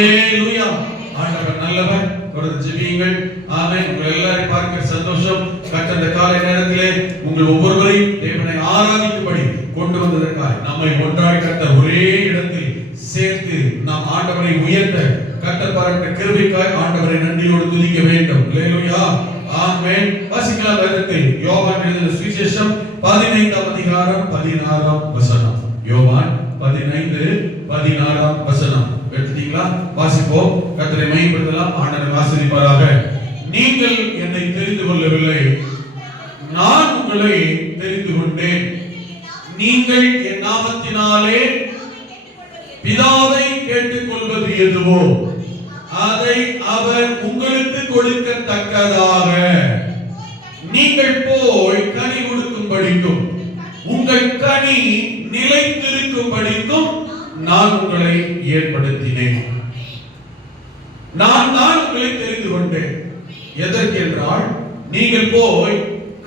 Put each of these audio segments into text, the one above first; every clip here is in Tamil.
அல்லேலூயா. ஆண்டவர் நல்லவர். தொடர்ந்து ஜெபியுங்கள். ஆமென். உங்கள் எல்லாரையும் பார்க்க சந்தோஷம். கர்த்தர் இந்த காலை நேரத்திலே உங்கள் ஒவ்வொருவரையும் தேவனை ஆராதிக்கும்படி கொண்டு வந்ததற்காக நம்மை ஒன்றாய் கர்த்தர் ஒரே இடத்தில் சேர்த்து நாம் ஆண்டவரை உயர்த்த கர்த்தர் பாராட்ட கிருபைக்காய் ஆண்டவரை நன்றியோடு துதிக்க வேண்டும். அல்லேலூயா. ஆமென். வாசிக்கலாம் வேதத்தில் யோவான் எழுதின சுவிசேஷம் 15ஆம் அதிகாரம் 16ஆம் வசனம். யோவான் 15:16 வசனம். எடுத்துட்டீங்களா? வாசிப்போம். கர்த்தரை மகிமைப்படுத்தலாம். ஆண்டவர் ஆசீர்வதிப்பாராக. நீங்கள் என்னை தெரிந்து கொள்ளவில்லை, நான் உங்களை தெரிந்து கொண்டேன். நீங்கள் என் நாமத்தினாலே பிதாவை கேட்டுக்கொள்வது எதுவோ அதை அவர் உங்களுக்கு கொடுக்கத்தக்கதாக நீங்கள் போய் கனி கொடுக்கும்படிக்கும் உங்கள் கனி நிலைத்திருக்கும்படிக்கும் நான் உங்களை ஏற்படுத்தினேன். நான் உங்களை தெரிந்து கொண்டேன். எதற்கு என்றால் நீங்கள் போய்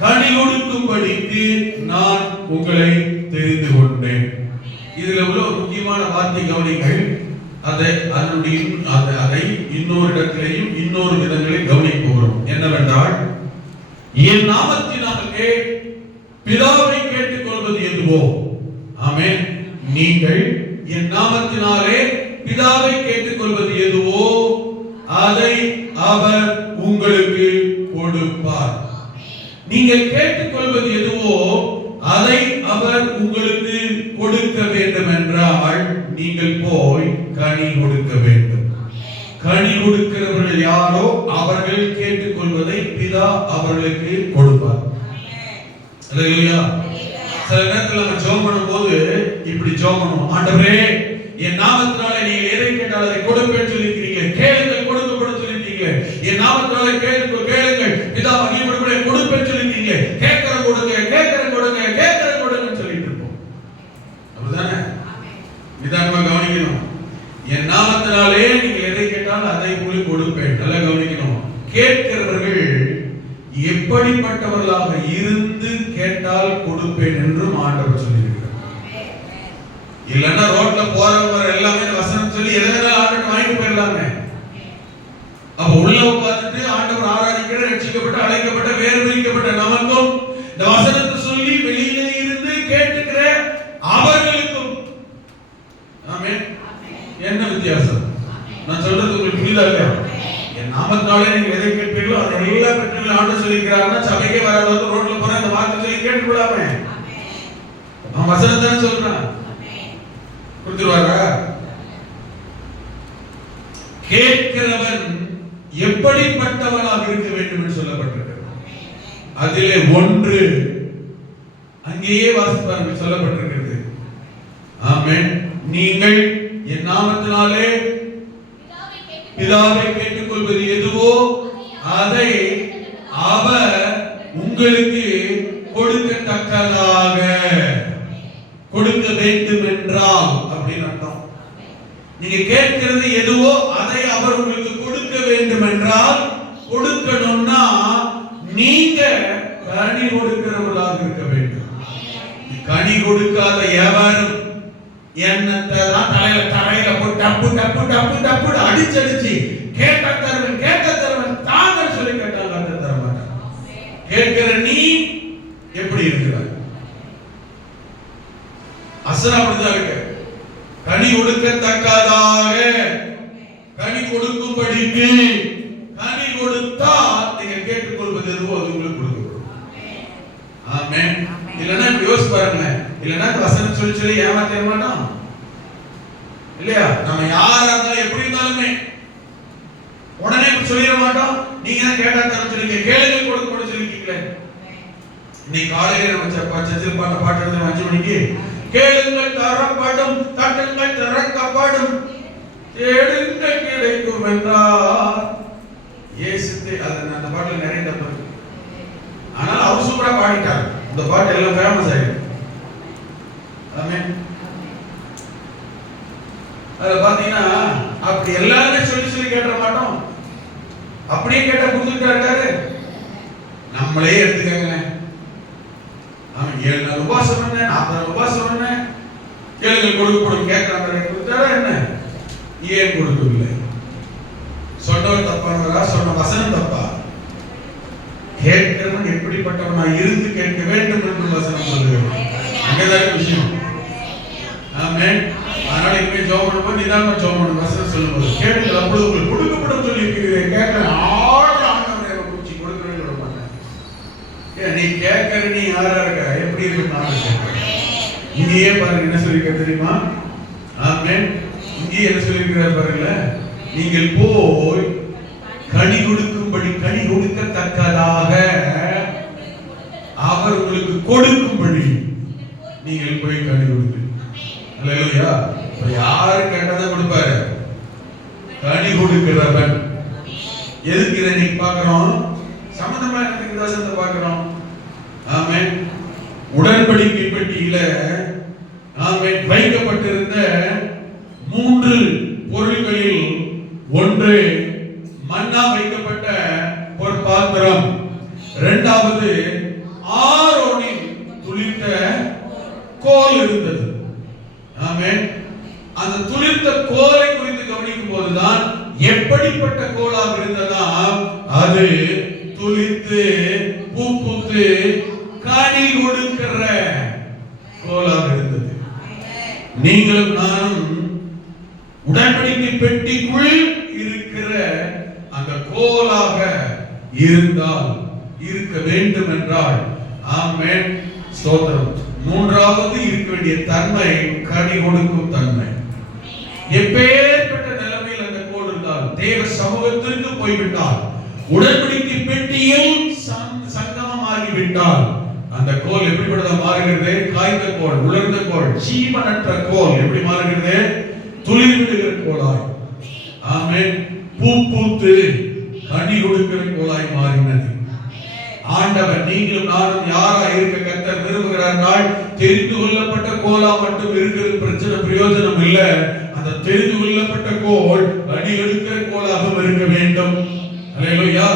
கனி கொடுக்கும்படிக்கு நான் உங்களை தெரிந்து கொண்டேன். இதுல உள்ள ஒரு முக்கியமான வார்த்தை கவனிங்கள். அதை இன்னொரு இடத்திலேயும் இன்னொரு விதங்களில் கவனிக்க போகிறோம். என்னவென்றால் என் நாமத்தினாலே பிதாவை கேட்டுக்கொள்வது எதுவோ, ஆமென், நீங்கள் என் நாமத்தினாலே பிதாவை கேட்டுக்கொள்வது எதுவோ அதை அவர் உங்களுக்கு கொடுப்பார். நீங்கள் கேட்டுக்கொள்வது எதுவோ அதை அவர் உங்களுக்கு கொடுக்க வேண்டும் என்றால் நீங்கள் போய் கனி கொடுக்க வேண்டும். கனி கொடுக்கிறவர்கள் யாரோ அவர்கள் கேட்டுக்கொள்வதை பிதா அவர்களுக்கு கொடுப்பார். அல்லேலூயா. சில நேரத்தில் நம்ம ஜெபம் பண்ணும்போது இப்படி ஜெபம் பண்ணுவோம். ஆண்டவரே, என் நாமத்தினாலே நீங்க எதை கேட்டாலும் அதை கொடுப்பேன்னு சொல்லியிருக்கீங்க. கேளுங்கள் கொடுக்கப்படும் சொல்லியிருக்கீங்க. என் நாமத்தினாலே கேளுங்கள் பிதா மகிமைப்படும்படி கொடுப்பேன்னு சொல்லியிருக்கீங்க. கேட்கிற கொடுங்க, கேட்கிற கொடுங்க, கேட்கிற கொடுங்கன்னு சொல்லிட்டு இருப்போம். அப்படிதானே? நிதானமா கவனிக்கணும். என் நாமத்தினாலே நீங்க எதை கேட்டாலும் அதை உங்களுக்கு கொடுப்பேன். நல்லா கவனிக்கணும். கேட்கிறவர்கள் எப்படிப்பட்டவர்களாக இருந்து கேட்டால் கொடுப்பேன் என்றும் ஆண்டவர் சொல்லியிருக்கிறார். இல்லன்னா ரோட்ல போறவங்க எல்லாமே வசனம் சொல்லி எதனால ஆண்டவர் வாங்கிட்டு போயிடலாங்க. அப்ப உள்ள உட்கார்ந்துட்டு ஆண்டவர் ஆராதிக்கிற ரட்சிக்கப்பட்ட அழைக்கப்பட்ட வேறு பிரிக்கப்பட்ட நமக்கும் இந்த வசனத்தை சொல்லி வெளியில இருந்து கேட்டுக்கிற அவர்களுக்கும் ஆமென் என்ன வித்தியாசம்? நான் சொல்றது உங்களுக்கு புரியுதா இல்லையா? என் நாமத்தினாலே நீங்க எதை கேட்பீர்களோ அதை எல்லா பெற்றோர்களும் ஆண்டவர் சொல்லியிருக்கிறாருன்னா சபைக்கே வராதவங்க ரோட்ல போற இந்த வார்த்தை சொல்லி கேட்டு விடாம அவன் வசனம் தானே சொல்றான். கொடுத்துருவாரா? கேட்கிறவன் எப்படிப்பட்டவனாக இருக்க வேண்டும் என்று சொல்லப்பட்டிருக்கிறது. அதிலே ஒன்று அங்கேயே வாசிப்பார்கள் சொல்லப்பட்டிருக்கிறது. ஆமென். நீங்கள் என் நாமத்தினாலே பிதாவை கேட்டுக்கொள்வது எதுவோ அதை அவர் உங்களுக்கு கொடுக்கத்தக்கதாக கொடுக்க வேண்டும் என்றால் அப்படின்னு அர்த்தம். நீங்க கேட்கிறது எதுவோ அதை அவர் உங்களுக்கு கொடுக்க வேண்டும் என்றால் கொடுக்கணும்னா நீங்க கனி கொடுக்கிறவர்களாக இருக்க வேண்டும். கனி கொடுக்காத எவரும் என்னத்தை தான் தரையில போட்டு டப்பு டப்பு டப்பு டப்பு அடிச்சடிச்சு கேட்க தருவன் தாங்க சொல்லி கேட்டால் கட்ட தர மாட்டான். கேட்கிற நீ எப்படி இருக்கிறாய்? அசனா அப்படிதான் இருக்கு. கனி கொடுக்கத்தக்கதாக கனி கொடுக்கும்படிக்கு கனி கொடுத்தா நீங்க கேட்டுக்கொள்வது எதுவோ அது உங்களுக்கு கொடுக்கப்படும். ஆமென். இல்லன்னா இப்படி யோசிச்சு பாருங்க. இல்லன்னா வசனம் சொல்லி சொல்லி ஏமாத்த மாட்டோம் இல்லையா? நம்ம யாரா இருந்தாலும் எப்படி இருந்தாலுமே உடனே சொல்லிட மாட்டோம். நீங்க தான் கேட்டா தர சொல்லிங்க, கேளுங்க கொடுக்க சொல்லிருக்கீங்களே. இன்னைக்கு காலையில நம்ம சர்ச்சில் பாட்ட பாட்டு எடுத்து 5 மணிக்கு கேளுங்கள் தரப்படும், தட்டுங்கள் திறக்கப்படும், தேடுங்கள் கிடைக்கும் என்றார் இயேசுவே. அந்த பாட்டுல நிறைய தப்பு இருக்கு. ஆனா அவர் சூப்பரா பாடிட்டார். இந்த பாட்டு எல்லாம் ஃபேமஸ் ஆயிடுச்சு. ஆமென். அத பாத்தீங்கன்னா அப்படி எல்லாமே சொல்லி சொல்லி கேட்ற மாட்டோம். அப்படியே கேட்டா கொடுத்துட்டா இருக்காரு. நம்மளே எடுத்துக்கங்க. 7 நாள் உபவாசம் பண்ண, 40 நாள் உபவாசம் பண்ண, கேளுங்க கொடுக்கப்படும் கேட்கறாங்க கொடுத்தாரா என்ன? ஏன் கொடுக்கவில்லை? எப்படிப்பட்டவனா சொன்ன வசனம் தப்பா? கேட்கிறவன் எப்படிப்பட்டவனா இருந்து கேட்க வேண்டும் என்று வசனம் சொல்லுகிறது. அங்கதான் விஷயம். ஆமென். அதனால இங்கே ஜெபம் பண்ணும்போது நிதானமா ஜெபம் பண்ணணும். வசனம் சொல்லும்போது கேளுங்கள், அப்பொழுது உங்களுக்கு கொடுக்கப்படும் சொல்லி இருக்கிறீர்கள். கேட்கிறேன், ஆண்டவரே எனக்கு குறிச்சி கொடுக்கவே விட மாட்டேன். ஏன் நீ கேட்கிற, நீ யாரா இருக்க, எப்படி இருக்கு நான் கேட்கிறேன். இங்கேயே பாருங்க என்ன சொல்லிருக்க தெரியுமா? ஆமென். இங்கேயே என்ன சொல்லியிருக்கிறார் பாருங்க, நீங்கள் போய் கனி கொடுக்கும்படி, கனி கொடுக்கத்தக்கதாக அவர் உங்களுக்கு கொடுக்கும்படி நீங்கள் போய் கனி கொடுங்க. அல்லேலூயா. யாரு கேட்டதை கொடுப்பாரு? கனி கொடுக்கிறவன். எதுக்கு இதை நீங்க பார்க்கிறோம்? சம்பந்தமா இந்த வசனத்தை பார்க்கிறோம். ஆமென். உடன்படிக்கை பெட்டியில ஆமென் வைக்கப்பட்டிருந்த 3 பொருட்களில் ஒன்று மன்னா வைக்கப்பட்ட ஒரு பாத்திரம், இரண்டாவது ஆரோனின் துளிர்த்த கோல் இருந்தது. ஆமென். அந்த துளிர்த்த கோலை குறித்து கவனிக்கும் போதுதான் எப்படிப்பட்ட கோலாக இருந்ததா, அது துளிர்த்து பூ பூத்து கனி கொடுக்கிற கோலாக இருந்தது. நீங்களும் நானும் உடன்படிக்கை பெட்டிக்குள் இருக்கிற அந்த கோலாக இருந்தால், இருக்க வேண்டும் என்றால், ஆமென், ஸ்தோத்திரம். மூன்றாவது இருக்க வேண்டிய தன்மை கனி கொடுக்கும் தன்மை. எப்பேற்பட்ட நிலைமையில் அந்த கோல் இருந்தால், தேவ சமூகத்திற்கு போய்விட்டால், உடன்படிக்கை பெட்டியில் சங்கமமாகிவிட்டால், அந்த கோல் எப்படிப்பட்டதா மாறுகிறது? காய்ந்த கோல், உலர்ந்த கோல், ஜீவனற்ற கோல் எப்படி மாறுகிறது? துளிர் விடுகிற கோலாய், ஆமென், பூ பூத்து கனி கொடுக்கிற கோலாய் மாறினது. ஆண்டவர் நீங்களும் நானும் யாரா இருக்க கர்த்தர் விரும்புகிறார்? தெரிந்து கொள்ளப்பட்ட கோலா மட்டும் இருக்கிறது பிரச்சனை, பிரயோஜனம் இல்ல. அந்த தெரிந்து கொள்ளப்பட்ட கோல் கனி கொடுக்கிற கோலாக இருக்க வேண்டும். அல்லேலூயா.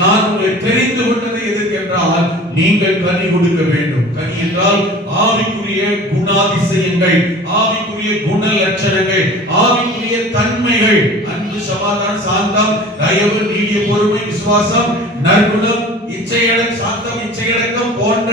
நான் உங்களை தெரிந்து கொண்டது எதற்கு என்றால், நீங்கள் கனி கொடுக்க வேண்டும். கனி என்றால் ஆவிக்குரிய குணாதிசயங்கள், ஆவிக்குரிய குண லட்சணங்கள், ஆவிக்குரிய தன்மைகள், அன்பு, சமாதானம், சாந்தம், தயவு, நீடிய பொறுமை, விசுவாசம், நற்குணம், சாந்தம், இச்சையடக்கம் போன்ற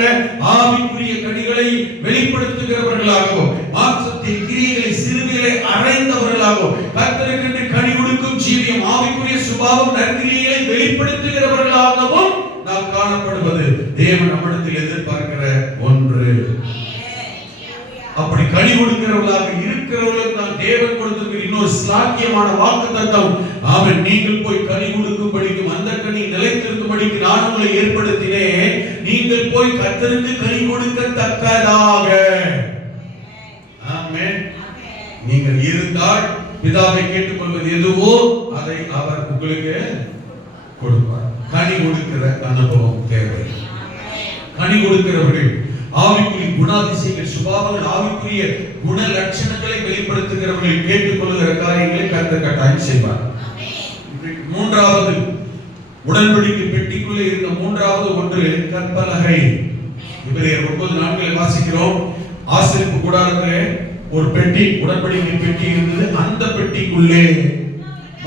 ஆவிக்குரிய கனிகளை வெளிப்படுத்துகிறவர்களாகவும், மாம்சத்தின் கிரியைகளை, சிறுமைகளை அறைந்தவர்களாகவும், கர்த்தருக்கு கனி கொடுக்கும் ஜீவியம், ஆவிக்குரிய சுபாவம், நற்கிரியைகளை வெளிப்படுத்துகிறவர்களாகவும் நாம் காணப்படுவது தேவன் நம்மிடத்தில் எதிர்பார்க்கிற ஒன்று. அப்படி கனி கொடுக்கிறவர்களாக இருக்கிறவர்களுக்கு நான் தேவன் கொடுத்திருக்கிற இன்னொரு ஸ்லாக்கியமான வாக்குத்தத்தம், ஆமென், நீங்கள் போய் கனி கொடுக்கும்படிக்கும் அந்த கனி நிலைத்திருக்கும்படிக்கு நான் உங்களை ஏற்படுத்தினேன். நீங்கள் போய் கர்த்தருக்கு கனி கொடுக்கத்தக்கதாக. ஆமென். நீங்கள் இருந்தால் பிதாவை கேட்டுக்கொள்வது எதுவோ அதை அவர் உங்களுக்கு கொடுப்பார். கனி கொடுக்கிற அனுபவம் தேவை. கனி கொடுக்கிறவர்கள் ஆவிக்குரிய குணாதிசயங்கள், சுபாவங்கள், ஆவிக்குரிய குண லட்சணங்களை வெளிப்படுத்துகிறவர்கள் கேட்டுக்கொள்கிற காரியங்களை கர்த்தர் கட்டாயம் செய்வார். மூன்றாவது, உடன்படிக்கை பெட்டிக்குள்ளே இருந்த மூன்றாவது ஒன்று கற்பலகை. எபிரேயர் 9:4 வாசிக்கிறோம். ஆசரிப்பு கூடாரத்திலே ஒரு பெட்டி, உடன்படிக்கை பெட்டி இருந்தது. அந்த பெட்டிக்குள்ளே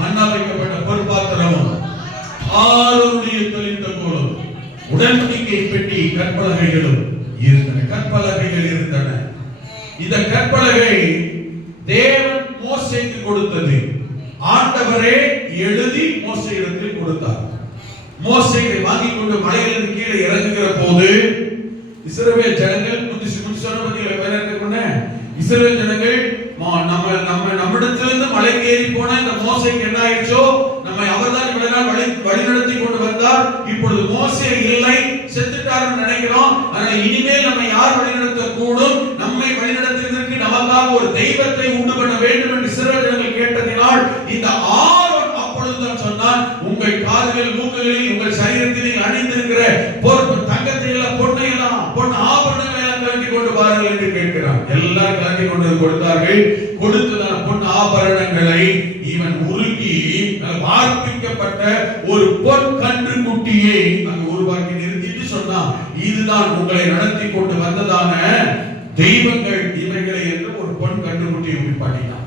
மன்னா வைக்கப்பட்ட பொற்பாத்திரமும் ஆரோனுடைய தொழிந்த கோலும், உடன்படிக்கை பெட்டி, கற்பலகைகளும் இருந்தன. கற்பலகைகள் இருந்தன. இந்த கற்பலகை தேவன் மோசேக்கு கொடுத்தது. ஆண்டவரே எழுதி மோசேயிடத்தில் கொடுத்தார். மோசே இதை வாங்கிக் கொண்டு மலையிலிருந்து கீழே இறங்குகிற போது இஸ்ரவேல் ஜனங்கள், இஸ்ரவேல் ஜனங்கள் நம்மிடத்திலிருந்து மலைக்கு ஏறி போன இந்த மோசேக்கு என்ன ஆயிடுச்சோ, நம்மை அவர்தான் இவ்வளவு நாள் வழி நடத்தி கொண்டு வந்தார், இப்பொழுது மோசே இல்லை, செத்துட்டாருன்னு நினைக்கிறோம். ஆனால் இனிமேல் நம்ம யார் வழிநடத்த கூடும்? நம்மை வழிநடத்துவதற்கு நமக்காக ஒரு தெய்வத்தை உண்டு பண்ண வேண்டும் என்று இஸ்ரவேல் ஜனங்கள் கேட்டதினால் இந்த ஆரோன் அப்பொழுதுதான் சொன்னான், உங்கள் காதுகள், மூக்குகளில், உங்கள் சரீரத்தில் நீங்கள் அணிந்திருக்கிற பொறுப்பு தங்கத்தை எல்லாம், பொண்ணை எல்லாம், பொன் ஆபரணங்களை எல்லாம் கழட்டி கொண்டு வாருங்கள் என்று கேட்கிறான். எல்லாம் கழட்டி கொண்டு கொடுத்தார்கள். கொடுத்ததான பொன் ஆபரணங்களை இவன் உருக்கி வார்ப்பிக்கப்பட்ட ஒரு பொன் கன்று குட்டியை அங்கு உருவாக்கி நிறுத்திட்டு சொன்னான், இதுதான் உங்களை நடத்தி கொண்டு வந்ததான தெய்வங்கள் இவைகளை என்று ஒரு பொன் கன்று குட்டியை உருவாக்கினான்.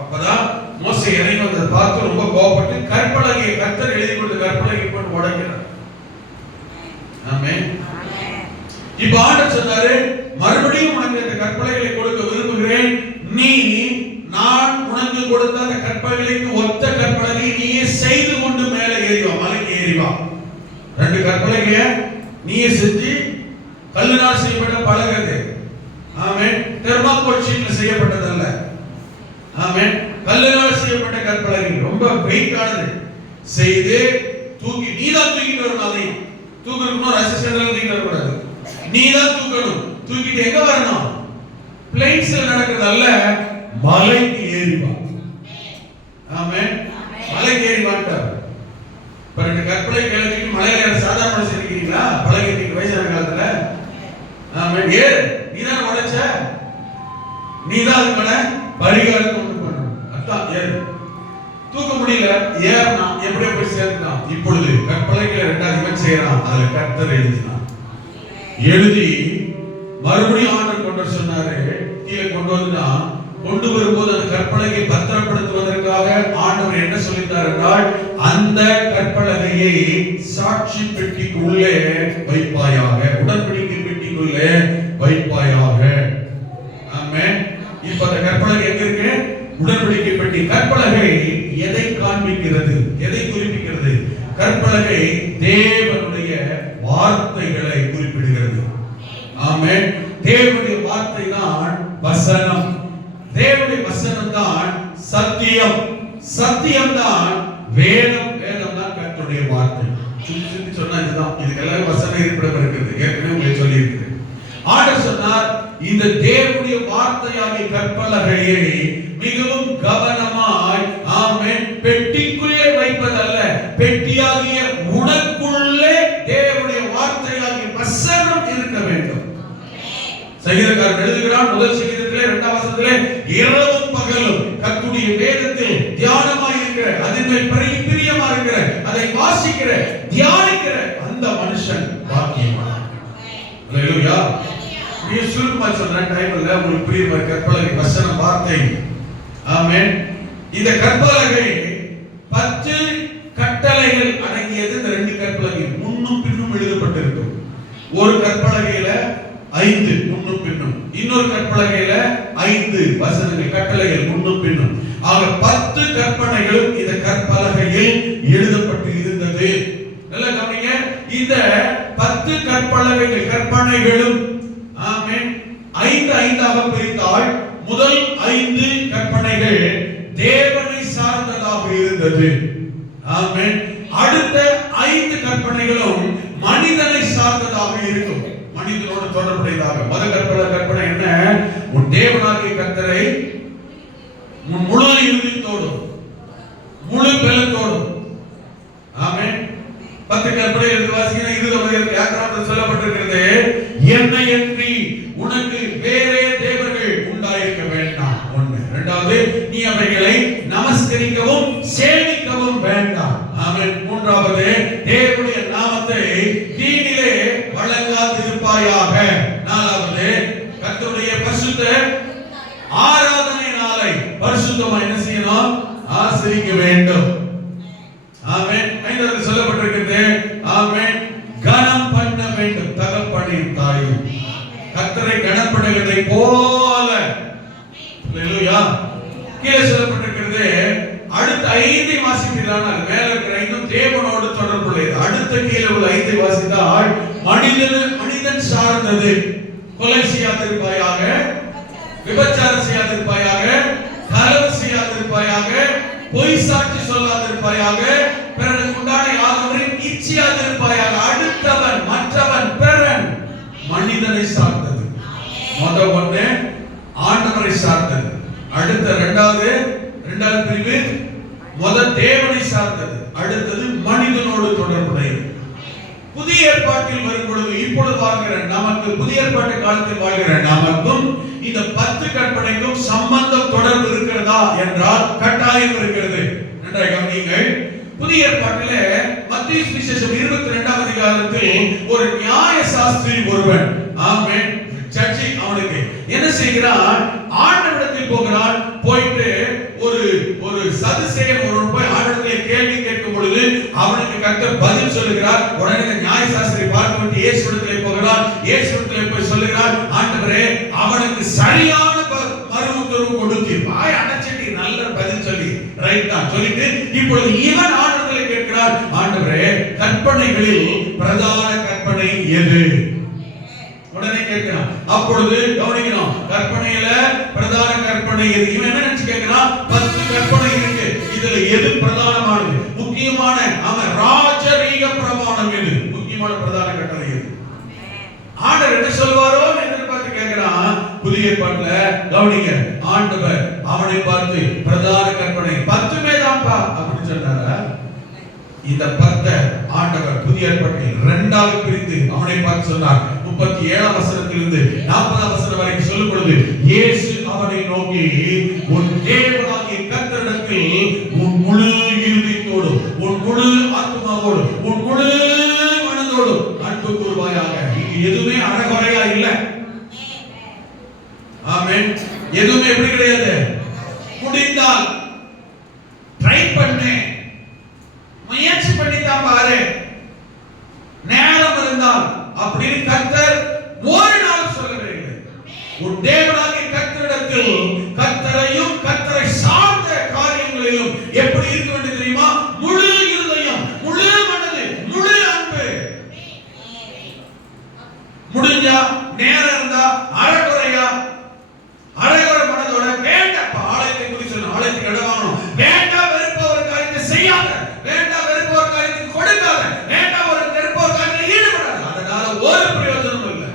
அப்பதான் மோசே மோசே இறங்கி வந்ததை பார்த்து ரொம்ப கோபப்பட்டு கற்பலகையை, கர்த்தர் எழுதி கொடுத்த கற்பலகையை போட்டு உடைக்கிறார். ஆமென். இப்ப ஆண்டவர் சொன்னாரு, மறுபடியும் உனக்கு இந்த கற்பலகைகளை கொடுக்க விரும்புகிறேன். நீ நான் உனக்கு கொடுத்த அந்த கற்பலகைக்கு ஒத்த கற்பலகை நீயே செய்து கொண்டு மேலே ஏறிவா, மலைக்கு ஏறிவா. 2 கற்பலகைய நீயே செஞ்சு கல்லினால் செய்யப்பட்ட பலகை. ஆமென். தெர்மாக்கோல் ஷீட்ல செய்யப்பட்டதல்ல. ஆமென். கல்லினால் செய்யப்பட்ட கற்பலகை ரொம்ப வெயிட்டானது. செய்து தூக்கி நீதான் தூக்கிட்டு வரணும். அதை தூக்கணும், அசிஸ்டன்ட்ல தூக்கிட்டு வரக்கூடாது. நீதான் தூக்கணும். தூக்கிட்டு எங்க வரணும்? பிளைன்ஸ்ல நடக்கிறது அல்ல, மலைக்கு ஏறிவா. ஆமென். மலைக்கு ஏறிவான்ட்டார். 2 கற்பலை கிளப்பிட்டு மலையில ஏற சாதாரண மனுஷன் இருக்கிறீங்களா? பழகிட்டு வயசான காலத்துல. ஆமென். ஏறு, நீதான் உடைச்ச, நீதான் அது மேல பரிகாரத்தை கொண்டு பண்ணணும். அதான் ஏறு. தூக்க முடியல, ஏறினா எப்படியோ போய் சேர்ந்தான். இப்பொழுது கற்பலைகளை 2வது இவன் செய்யறான். அதுல கர்த்தர் எழுதினான். எழுதி மறுபடியும் ஆண்டவர் கொண்டு சொன்னாரு. கீழே கொண்டு வந்துட்டான். கொண்டு வரும்போது அந்த கற்பலகையை பத்திரப்படுத்துவதற்காக ஆண்டவர் என்ன சொல்லிட்டார் என்றால், அந்த கற்பலகையை சாட்சி பெட்டிக்குள்ளே வைப்பாயாக, உடன்படிக்கை பெட்டிக்குள்ளே வைப்பாயாக. ஆமென். இப்ப அந்த கற்பலகை எங்க இருக்கு? உடன்படிக்கை பெட்டி. கற்பலகை எதை காண்பிக்கிறது? எதை குறிப்பிக்கிறது? கற்பலகை தேவனுடைய வார்த்தைகளை குறிப்பிடுகிறது. ஆமென். தேவனுடைய வார்த்தை தான் வசனம். தேவனுடைய வசனம் தான் சத்தியம். சத்தியம் தான் வேதம். வேதம் தான் கர்த்தருடைய வார்த்தை. சுத்தி சொன்னா இதுதான். இதுக்கெல்லாம் வசனம் இருப்பிடம் இருக்குது. ஏற்கனவே உங்களுக்கு சொல்லி இருக்கிறேன். ஆண்டவர் சொன்னார், இந்த தேவனுடைய வார்த்தையாகிய கற்பலகையை மிகவும் கவனமாய், ஆமென், பெட்டிக்குள்ளே வைப்பதல்ல, பெட்டியாகிய உனக்குள்ளே தேவனுடைய வார்த்தையாகிய வசனம் இருக்க வேண்டும். சங்கீதக்காரன் எழுதுகிறான், முதல் சங்கீதத்திலே 2ஆம் வசனத்திலே, இரவும் பகலும் கர்த்தருடைய வேதத்தில் தியானமாய் இருக்கிற, அதின் மேல் பிரியமா இருக்கிற, அதை வாசிக்கிற, தியானிக்கிற அந்த மனுஷன் பாக்கியவான். அல்லேலூயா. நீ சுருக்கமா சொல்ற டைம்ல உங்களுக்கு புரியுற கற்பலகை வசனம் வார்த்தை. ஆமென். இந்த கற்பலகை 10 கட்டளைகள் அடங்கியது. இந்த 2 கற்பலகை முன்னும் பின்னும் எழுதப்பட்டிருக்கும். ஒரு கற்பலகையில 5 முன்னும் பின்னும், இன்னொரு கற்பலகையில 5 வசனங்கள், கட்டளைகள் முன்னும் பின்னும். ஆக 10 கற்பனைகளும் இந்த கற்பலகையில் எழுதப்பட்டு இருந்தது. நல்லா கவனிங்க. இந்த 10 கற்பனைகளும் ஆமென் 5 பிரித்தால் முதல் 5 கற்பனைகள் தேவனை சார்ந்ததாக இருந்தது. ஆமென். அடுத்த 5 கற்பனைகளும் மனிதனை சார்ந்ததாக இருக்கும். மனிதனோடு தொடர்புடையதாக. முதல் கற்பனை என்ன? உன் தேவனாகிய கர்த்தரை உன் முழு இருதயத்தோடும் முழு பலத்தோடும். ஆமென். 10 கற்பனை எழுதி வாசிக்கிற இருதயம் கேட்கறது சொல்லப்பட்டிருக்கிறது. என்னையன்றி உனக்கு வேறே தேவர்கள் உண்டாயிருக்க வேண்டாம். 1. 2வது, நீ அவைகளை நமஸ்கரிக்கவும் சேவிக்கவும் வேண்டாம். ஆமென். 3வது, தேவனுடைய நாமத்தை தீனிலே வழங்காதிருப்பாயாக. 4வது, கர்த்தருடைய பரிசுத்த ஆராதனை நாளை பரிசுத்தமா என்ன செய்யணும்? ஆசரிக்க வேண்டும். ஆமென். 5வது சொல்லப்பட்டிருக்கிறது. ஆமென். கனம் பண்ண வேண்டும். தகப்பனையும் தாயும் கர்த்தரை கனப்படுகிறதை போல. அல்லேலூயா. கீழே சொல்லப்பட்டிருக்கிறது. அடுத்த 5 வாசிக்கிறானால் மேல இருக்கிற 5 தேவனோடு தொடர்புடையது. அடுத்த கீழே உள்ள 5 வாசித்தால் மனிதன் சார்ந்தது. கொலை செய்யாதிருப்பாயாக, விபச்சாரம் செய்யாதிருப்பாயாக, களவு செய்யாதிருப்பாயாக, பொய் சாட்சி சொல்லாதிருப்பாயாக, பிறனுக்கு உண்டான யாதொன்றையும் இச்சியாதிருப்பாயாக. அடுத்தவன், மற்றவன், பிறன் மனிதனை சார்ந்தது. முதல் 1 ஆண்டவரை சார்ந்தது. அடுத்த 2வது பிரிவு முதல் தேவனை சார்ந்தது. அடுத்தது மனிதனோடு தொடர்புடையது. புதிய ஏற்பாட்டில் வரும் பொழுது இப்பொழுது வாழ்கிற நமக்கு, புதிய ஏற்பாட்டு காலத்தில் வாழ்கிற நமக்கும் இந்த 10 கற்பனைக்கும் சம்பந்தம் தொடர்பு இருக்கிறதா என்றால் கட்டாயம் இருக்கிறது. நன்றாக கவனியுங்கள். புதிய ஏற்பாட்டிலே மத்தேயு சுவிசேஷம் 22ஆம் அதிகாரத்தில் ஒரு நியாய சாஸ்திரி ஒருவன், ஆமென், ஜட்ஜி, அவனுக்கு என்ன செய்கிறான்? ஆண்டவரிடத்தில் போகிறான். போயிட்டு ஒரு சதுசேயன் ஒருவன் போய் ஆண்டவரிடத்திலே கேள்வி கேட்கும் பொழுது அவனுக்கு கர்த்தர் பதில் சொல்லுகிறார். உடனே நியாயசாஸ்திரி பார்த்துவிட்டு இயேசுவிடத்திலே போகிறார். இயேசுவிடத்திலே போய் சொல்லுகிறார், ஆண்டவரே அவனுக்கு சரியான மறு உத்தரவு கொடுத்தீர், வாய் அடைச்சிட்டு நல்ல பதில் சொல்லி ரைட் தான் சொல்லிட்டு இப்பொழுது இவன் ஆண்டவரிடத்திலே கேட்கிறார், ஆண்டவரே கற்பனைகளில் பிரதான கற்பனை எது? உடனே கேட்கிறான். அப்பொழுது கவனிக்கணும், கற்பனையில பிரதான கற்பனை எது? இவன் என்ன நினைச்சு கேட்கிறான், 10 கற்பனை இருக்கு, இதுல எது பிரதானமானது, முக்கியமான அவன் ராஜரீக பிரமாணம் எது, முக்கியமான பிரதான கட்டளை எது? ஆண்டவர் என்ன சொல்வாரோ என்று பார்த்து கேட்கிறான். புதிய ஏற்பாட்டுல கவனிங்க, ஆண்டவர் அவனை பார்த்து பிரதான கற்பனை 10 தான்ப்பா அப்படின்னு சொன்னாரா? இந்த 10 ஆண்டவர் புதிய ஏற்பாட்டில் 2ஆக பிரித்து அவனை பார்த்து சொன்னார். 37ஆம் வசனத்திலிருந்து 40ஆம் வசனம் வரைக்கும் சொல்லும் பொழுது இயேசு அவனை நோக்கி, உன் தேவனாகிய கர்த்தரிடத்தில் உன் முழு இருதயத்தோடு, உன் முழு ஆத்துமாவோடு, உன் முழு மனதோடு அன்பு கூர்வாயாக. இங்கு எதுவுமே அறகுறையா இல்ல. ஆமென். எதுவுமே எப்படி கிடையாது. முடிந்தால் ட்ரை பண்ணு, முயற்சி பண்ணித்தான் பாரு, நேரம் இருந்தால் அப்படின்னு கர்த்தர் ஒரு நாள் சொல்லவே இல்லை. உன் தேவனாகிய கர்த்தரிடத்தில் கர்த்தரையும் கர்த்தரை சார்ந்த காரியங்களிலும் எப்படி இருக்க வேண்டும் தெரியுமா? முழு இருதயம், முழு மனது, முழு அன்பு. முடிஞ்சா நேரம் இருந்தா அறகுறையா, அறகுறை மனதோட வேண்டாம். ஆலயத்தை குறித்து சொன்ன ஆலயத்துக்கு இடம் வாங்கணும், வேண்டாம் வெறுப்ப ஒரு காரியத்தை செய்யாத, வேண்டாம் வெறுப்ப ஒரு காரியத்தை கொடுக்காத, வேண்டாம் ஒரு வெறுப்ப ஒரு காரியத்தை ஈடுபடாத. அதனால ஒரு பிரயோஜனமும் இல்லை.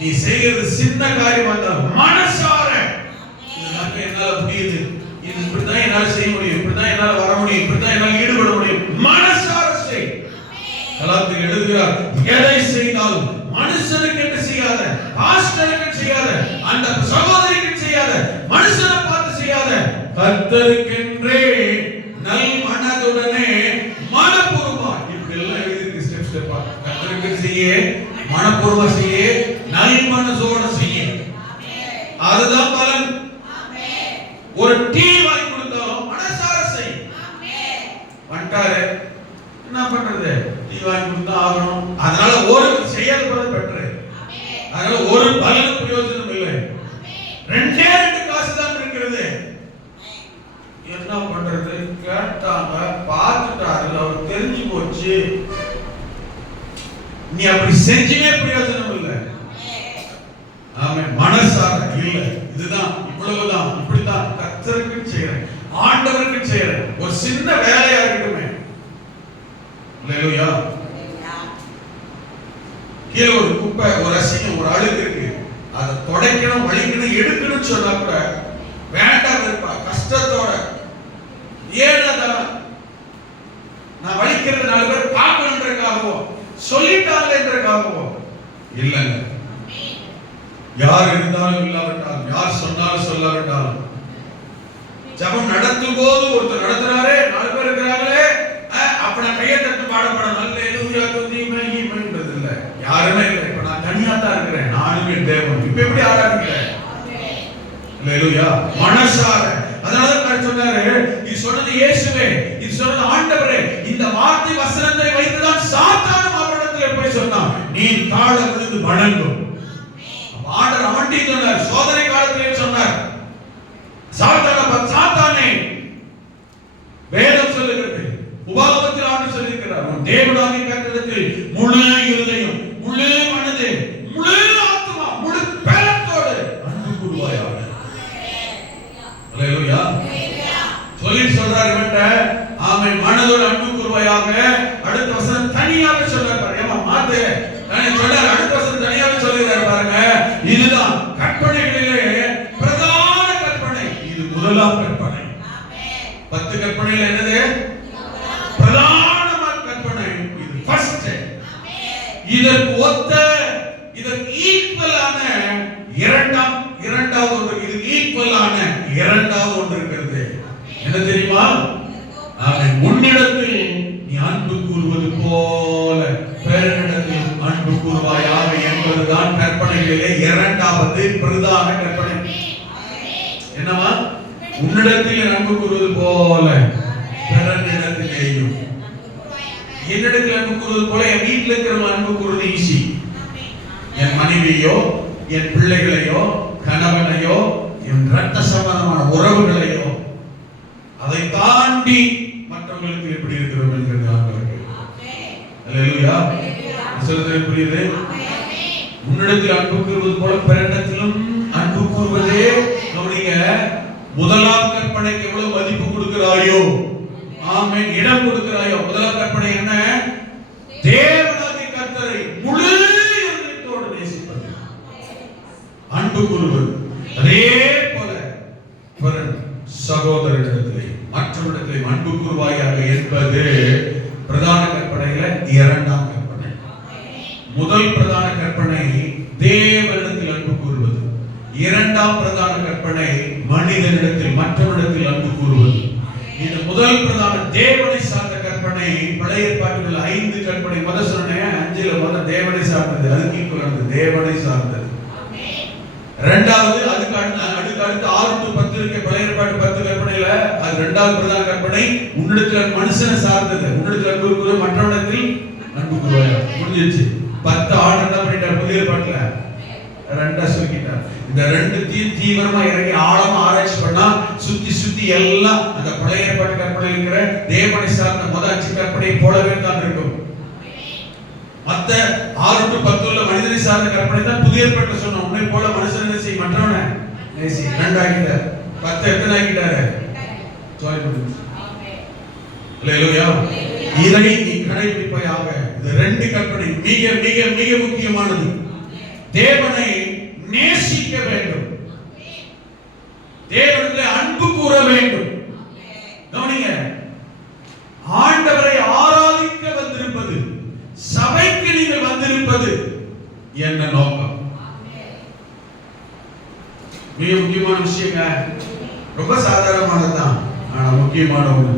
நீ செய்யறது சின்ன காரியமா இருந்தாலும் மனசார இதெல்லாம் என்னால முடியுது, இது இப்படிதான் என்னால செய்ய முடியும், இப்படிதான் என்னால வர முடியும், இப்படிதான் என்னால ஈடுபட முடியும், மனசார செய். கலாத்தியர் எழுதுகிறார், எதை செய்தாலும் மனுஷனுக்கு என்ன செய்யாத, பாஸ்டருக்கு செய்யாத, அந்த சகோதரிக்கு செய்யாத, மனுஷனை பார்த்து செய்யாத, கர்த்தருக்கென்றே நல் மனதுடனே மனப்பூர்வமா. இப்படி எல்லாம் எழுதிருக்கு ஸ்டெப் ஸ்டெப்பா. கர்த்தருக்கு செய்ய, மனப்பூர்வமா செய்ய, நல் மனசோட செய்ய, அதுதான் பலன். ஒரு டீ வாங்கி கொடுத்தாலும் மனசார செய். வந்துட்டாரு என்ன பண்றது, டீ வாங்கி கொடுத்தா ஆகணும், அதனால ஒரு செய்யாத பலன் பெற்று, அதனால ஒரு பலன் பிரயோஜனம் இல்லை. 2 காசு தான் இருக்கிறது. என்ன பண்றது, கேட்டாங்க, பார்த்துட்டாரு, அவர் தெரிஞ்சு போச்சு, நீ அப்படி செஞ்சுமே பிரயோஜனம் இல்லை. ஆமென். மனசார இல்ல, இதுதான் இவ்வளவுதான், இப்படிதான் கர்த்தருக்கு செய்யறேன், ஆண்டவருக்கு செய்யறேன், ஒரு சின்ன வேலையா இருக்கட்டுமே. அல்லேலூயா. கீழே ஒரு குப்பை, ஒரு அசிங்கம், ஒரு அழுக்கு இருக்கு, அதை துடைக்கணும், வலிக்கணும், எடுக்கணும்னு சொன்னா கூட வேண்டாம் இருப்பா, கஷ்டத்தோட. ஏனதான் நான் வலிக்கிறது 4 பேர் பார்க்கணுன்றதுக்காகவோ, சொல்லிட்டாங்கன்றதுக்காகவோ இல்லைங்க. யார் இருந்தாலும் இல்லாவிட்டாலும், யார் சொன்னாலும் சொல்லாவிட்டாலும், ஜெபம் நடத்தும் போது ஒருத்தர் நடத்துறாரு, 4 பேர் இருக்கிறாங்களே, அப்ப நான் கையை தட்டு பாடப்பட அல்லேலூயா துதிமகிமைன்றது இல்ல, யாருமே இல்லை. இப்ப நான் தனியா தான் இருக்கிறேன், நானும் என் தேவன். இப்ப எப்படி ஆராதிக்கிறேன்? அல்லேலூயா, மனசார. அதனால தான் சொன்னாரு, இது சொன்னது இயேசுவே, இது சொன்னது ஆண்டவரே. இந்த வார்த்தை வசனத்தை வைத்துதான் சாத்தானும் அவரிடத்தில் போய் சொன்னான், நீ தாழ விழுந்து வணங்கும். ஆண்டவர் அவன்டி சொன்னார், சோதனை காலத்திலே சொன்னார், சாத்தானே வேதம் சொல்லுகிறது, உபாகமத்தில் ஆண்டவர் சொல்லியிருக்கிறார், உன் தேவனாகிய கர்த்தரிடத்தில் முழு இருதயம், முழு மனது, முழு ஆத்துமா, முழு பலத்தோடு அன்பு கூர்வாயாக. அல்லேலூயா. சொல்லி சொல்றாரு இவன்ட்ட, ஆமென், மனதோடு அன்பு கூர்வாயாக. அடுத்த வசனம் தனியாக சொல்றாரு பாருங்க, ஏமா மாத்து சொல்றாரு, அடுத்த வசனம் தனியாக சொல்லுகிறார் பாருங்க. இதுதான் கற்பனைகளிலே பிரதான கற்பனை, இது முதலாம் கற்பனை. 10 கற்பனையில என்னது? பிரதான கற்பனை, இது ஃபர்ஸ்ட். இதற்கு ஒத்த, இதற்கு ஈக்குவலான இரண்டாவது ஒன்று, இது ஈக்குவலான இரண்டாவது ஒன்று இருக்கிறது. என்ன தெரியுமா? ஆமென். உன்னிடத்தில் நீ அன்பு கூறுவது போல பிறரிடத்தில் அன்பு கூறுவாயாக என்பதுதான் கற்பனைகளிலே இரண்டாவது பிரதான கற்பனை. என்னவா? உன்னிடத்தில் அன்பு கூறுவது போல பிறனிடத்திலேயும். என்னிடத்தில் அன்பு கூறுவது போல என் வீட்டில் இருக்கிறவங்க அன்பு கூறுவது ஈஸி. என் மனைவியோ, என் பிள்ளைகளையோ, கணவனையோ, என் ரத்த சம்பந்தமான உறவுகளையோ, அதை தாண்டி மற்றவங்களுக்கு எப்படி இருக்கிறோம் என்கிறது ஆண்டவருக்கு. அல்லேலூயா. சொல்றது புரியுது? உன்னிடத்தில் அன்பு கூறுவது போல பிறனிடத்திலும் அன்பு கூறுவதே. கவனிங்க, முதலாம் கற்பனைக்கு எவ்வளவு மதிப்பு கொடுக்கிறாயோ, ஆமென், இடம் கொடுக்கிறாயோ. முதலாம் கற்பனை என்ன? தேவனாகிய கர்த்தரை முழு இதயத்தோடு நேசிப்பது, அன்பு கூறுவது. அதே போல பிறன் சகோதரனிடத்திலே மற்றவரிடத்திலே அன்பு கூறுவாயாக என்பது பிரதான கற்பனையில இரண்டாம் கற்பனை. முதல் பிரதான கற்பனை தேவனிடத்தில் அன்பு கூறுவது. இரண்டாம் பிரதான கற்பனை மனிதனிடத்தில் மற்றவரிடத்தில் அன்பு கூறுவது. இந்த முதல் பிரதான தேவனை சார்ந்த கற்பனை பழைய ஏற்பாட்டில் 5 கற்பனை. முதல் சொன்னேன் 5ல முதல் தேவனை சார்ந்தது, அதுக்கு ஈக்குவலானது தேவனை சார்ந்தது. இரண்டாவது அதுக்கு அடுத்து 6 to 10 இருக்க பழைய ஏற்பாட்டு 10 கற்பனையில அது இரண்டாவது பிரதான கற்பனை உன்னிடத்தில் மனுஷனை சார்ந்தது. உன்னிடத்தில் அன்பு கூறுவது, மற்றவரிடத்தில் அன்பு கூறுவாயா. முடிஞ்சிருச்சு. 10 ஆர்டர் என்ன பண்ணிட்டார் புதிய ஏற்பாட்டுல? ரெண்டா சொல்லிட்டார். இந்த ரெண்டு தீவிரமா இறங்கி ஆழமா ஆராய்ச்சி பண்ணா சுத்தி எல்லாம் அந்த பழைய ஏற்பாட்டு கற்பனை இருக்கிற தேவனை சார்ந்த முதல் 5 கற்பனை போலவே தான் இருக்கும். மத்த 6 to 10 உள்ள மனிதனை சார்ந்த கற்பனை தான் புதிய ஏற்பாட்டில் சொன்னோம். உன்னை போல மனுஷனை நேசி, மற்றவனை நேசி. 2 ஆகிட்டார். 10 எத்தனை ஆகிட்டாரு? அல்லேலூயா. இதை நீ கடைபிடிப்பாயாக. இந்த 2 கற்பனை மிக மிக மிக முக்கியமானது. தேவனை நேசிக்க வேண்டும், தேவனிடத்திலே அன்பு கூற வேண்டும். கவனிங்க, ஆண்டவரை ஆராதிக்க வந்திருப்பது, சபைக்கு நீங்கள் வந்திருப்பது என்ன நோக்கம்? மிக முக்கியமான விஷயங்க. ரொம்ப சாதாரணமானதுதான், ஆனா முக்கியமான ஒன்று.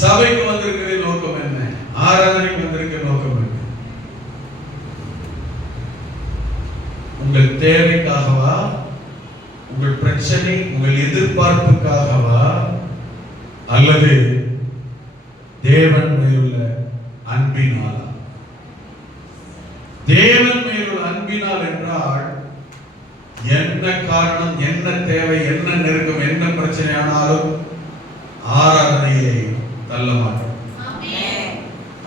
சபைக்கு வந்திருக்கிற நோக்கம் என்ன? ஆராதனைக்கு வந்திருக்கிற நோக்கம் என்ன? உங்கள் தேவைக்காகவா? உங்கள் பிரச்சனை, உங்கள் எதிர்பார்ப்புக்காகவா? அல்லது தேவன் மேலுள்ள அன்பினாலா? தேவன் மேலுள்ள அன்பினால் என்றால் என்ன காரணம், என்ன தேவை, என்ன நெருக்கம், என்ன பிரச்சனை ஆனாலும் ஆராதனையை தள்ள மாட்டோம்,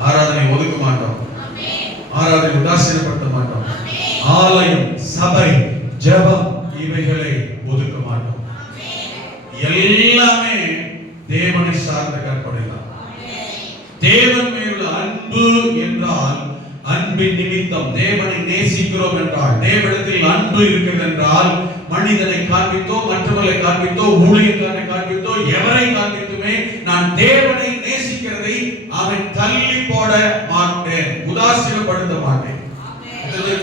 ஆராதனை ஒதுக்க மாட்டோம், ஆராதனை உதாசீனப்படுத்த மாட்டோம். ஆலயம், சபை, ஜெபம் இவைகளை ஒதுக்க மாட்டோம். எல்லாமே தேவனை சார்ந்த கற்பனை தான். தேவன் மேலுள்ள அன்பு என்றால் அன்பின் நிமித்தம் தேவனை நேசிக்கிறோம் என்றால், தேவனிடத்தில் அன்பு இருக்கிறது என்றால் மனிதனை காண்பித்தோ, மற்றவர்களை காண்பித்தோ, ஊழியக்காரனை காண்பித்தோ, எவரை காண்பித்துமே நான் தேவனை நேசிக்கிறதை அவன் தள்ளி போட மாட்டேன், உதாசீனப்படுத்த மாட்டேன்.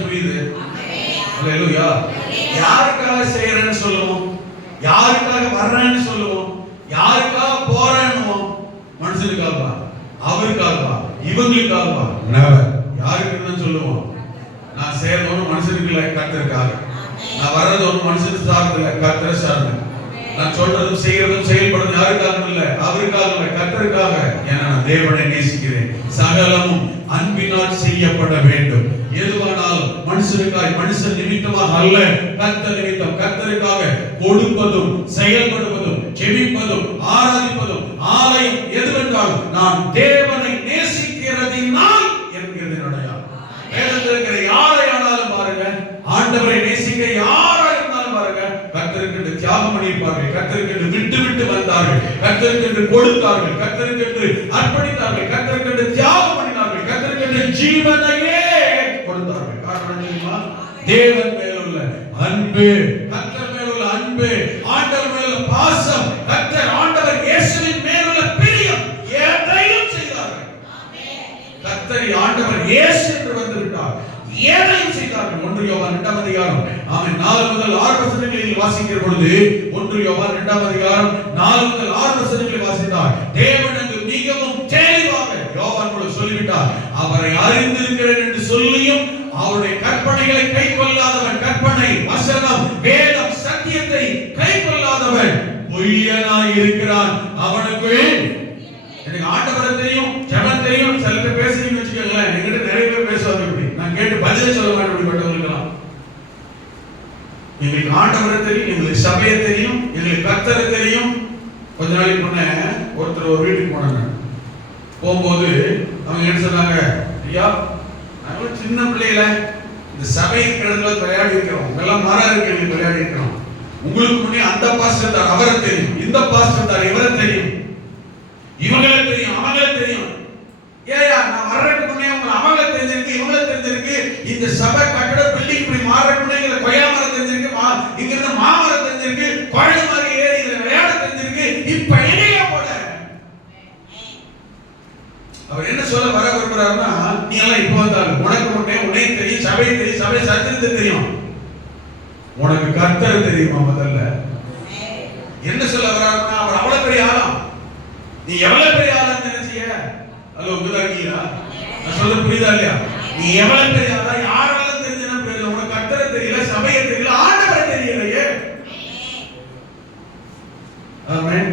புரியுது? அல்லேலூயா. யாருக்காக செய்யறேன்னு சொல்லுவோம், யாருக்காக வர்றேன்னு சொல்லுவோம், யாருக்காக போறேன்னு, மனுஷனுக்காகவா, அவருக்காகவா, இவங்களுக்காகவா? நெவர். யாருக்கு சொல்லுவோம்? நான் செய்யறது மனுஷனுக்கு இல்ல, கர்த்தருக்காக. நான் வர்றது மனுஷனுக்கு சார்ந்து இல்ல, கர்த்தரை சார்ந்து. நான் சொல்றதும் செய்யறதும் செயல்படுறது யாருக்காக இல்ல, அவருக்காக இல்ல, கர்த்தருக்காக. ஏன்னா நான் தேவனை நேசிக்கிறேன். சகலமும் அன்பினால் செய்யப்பட வேண்டும். எதுவானாலும் மனுஷனுக்காய், மனுஷன் நிமித்தமாக அல்ல, கர்த்தர் நிமித்தம், கர்த்தருக்காக கொடுப்பதும், செயல்படுவதும், ஜெபிப்பதும், ஆராதிப்பதும், ஆலயம் எதுவென்றாலும் நான் தேவனை நேசிக்கிறதினால் என்கிறது அடையாளம். வேதத்தில் இருக்கிற யாரை ஆனாலும் பாருங்க, ஆண்டவரை நேசிக்க யாரா இருந்தாலும் பாருங்க, கர்த்தருக்கு தியாகம் பண்ணியிருப்பார்கள், கர்த்தருக்கு விட்டு வந்தார்கள், கர்த்தருக்கு கொடுத்தார்கள், கர்த்தருக்கு அர்ப்பணித்தார்கள், கர்த்தருக்கு தியாகம் பண்ணினார்கள், கர்த்தருக்கு ஜீவனையே கொடுத்தார்கள். காரணம் தெரியுமா? தேவன் மேலுள்ள அன்பு, கர்த்தர் மேலுள்ள அன்பு, ஆண்டவர் மேலுள்ள பாசம், கர்த்தர் ஆண்டவர் இயேசுவின் மேலுள்ள பிரியம், எதையும் செய்தார்கள். கர்த்தர் ஆண்டவர் இயேசு என்று வந்து விட்டார், எதையும் செய்தார்கள். 1 யோவான் 2ஆம் அதிகாரம் 4 முதல் 6 வசனங்களில் வாசிக்கிற பொழுது, 1 யோவான் 2ஆம் அதிகாரம் 4 முதல் 6 வசனங்களில் வாசித்தார். தேவனுக்கு மிகவும் தெளிவாக யோவான் கூட சொல்லிவிட்டார், அவரை அறிந்திருக்கிறேன் என்று சொல்லியும் அவருடைய கற்பனைகளை கைக்கொள்ளாதவன், கற்பனை, வசனம், வேதம், சத்தியத்தை கைக்கொள்ளாதவன் பொய்யனா எங்களுக்கு ஆண்டவரை தெரியும், எங்களுக்கு சபையை தெரியும், எங்களுக்கு கர்த்தரை தெரியும். கொஞ்ச நாளைக்கு முன்ன ஒருத்தர் ஒரு வீட்டுக்கு போனாங்க. போகும்போது அவங்க என்ன சொன்னாங்க, ஐயா நாங்களும் சின்ன பிள்ளையில இந்த சபை இருக்கிற இடத்துல விளையாடி இருக்கிறோம், எல்லாம் மரம் இருக்கிறவங்க விளையாடி இருக்கிறோம். உங்களுக்கு முன்னே அந்த பாஸ்டர் தான், அவரை தெரியும், இந்த பாஸ்டர் தான், இவரை தெரியும், இவங்களை தெரியும், அவங்கள தெரியும். ஏயா நான் வர்றதுக்கு முன்னே அவங்க தெரிஞ்சிருக்கு, இவங்களை தெரிஞ்சிருக்கு, இந்த சபை கட்டட பில்டிங் இப்படி மாறணும்னு இங்க கொய்யா மரம் தெரிஞ்சிருக்கு, இங்க இருந்து மாமரம் தெரிஞ்சிருக்கு, குழந்தை மாதிரி ஏறி இதுல விளையாட தெரிஞ்சிருக்கு. இப்ப என்னையா போட அவர் என்ன சொல்ல வர விரும்புறாருன்னா, நீ எல்லாம் இப்ப வந்தாலும் உனக்கு முன்னே உனக்கு தெரியும், சபை தெரியும், சபை சத்திரத்தை தெரியும், உனக்கு கர்த்தர் தெரியுமா? முதல்ல என்ன சொல்ல வர்றாருன்னா, அவர் அவ்வளவு பெரிய ஆளாம், நீ எவ்வளவு பெரிய ஆளான்னு நினைச்சிய? அல்ல உங்கதாக்கியா? நான் சொல்ல புரியுதா இல்லையா? நீ எவ்வளவு பெரிய ஆளா, யாராலும் தெரிஞ்சா புரியல, உனக்கு கர்த்தரை தெரியல, சபையை தெரியல, ஆண்டவரை தெரியலையே. ஆமென்.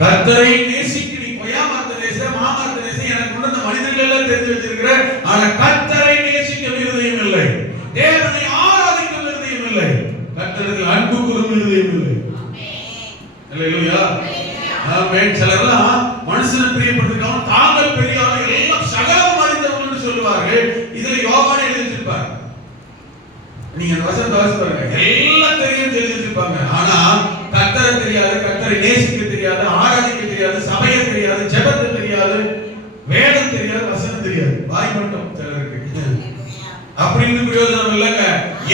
கர்த்தரை நேசிக்க நீ கொய்யா மரத்தை நேச, மாமரத்தை நேச, எனக்கு முன்ன மனிதர்கள் எல்லாம் தெரிஞ்சு வச்சிருக்கிற, ஆனா கர்த்தரை நேசிக்க இருதயம் இல்லை, தேவனை ஆராதிக்க இருதயம் இல்லை, கர்த்தருக்கு அன்பு கூறும் இருதயம் இல்லை. அல்லேலூயா. ஆமென். சிலர்லாம் மனுஷனை பிரியப்படுத்துறவங்க தாங்கள் பெரிய ஆளு, எல்லாம் சகலம் அறிந்தவங்கன்னு சொல்லுவார்கள். இதுல யோவான் எழுதி வச்சிருப்பார், நீங்க அந்த வசனத்தை வாசிச்சு பாருங்க, எல்லாம் தெரியும் எழுதி வச்சிருப்பாங்க. ஆனா கர்த்தரை தெரியாது, கர்த்தரை நேசிக்க தெரியாது, ஆராதிக்க தெரியாது, சபையை தெரியாது, ஜெபத்தை தெரியாது, வேதம் தெரியாது, வசனம் தெரியாது, வாய் மட்டும் சிலருக்கு. அப்படின்னு பிரயோஜனம் இல்லைங்க.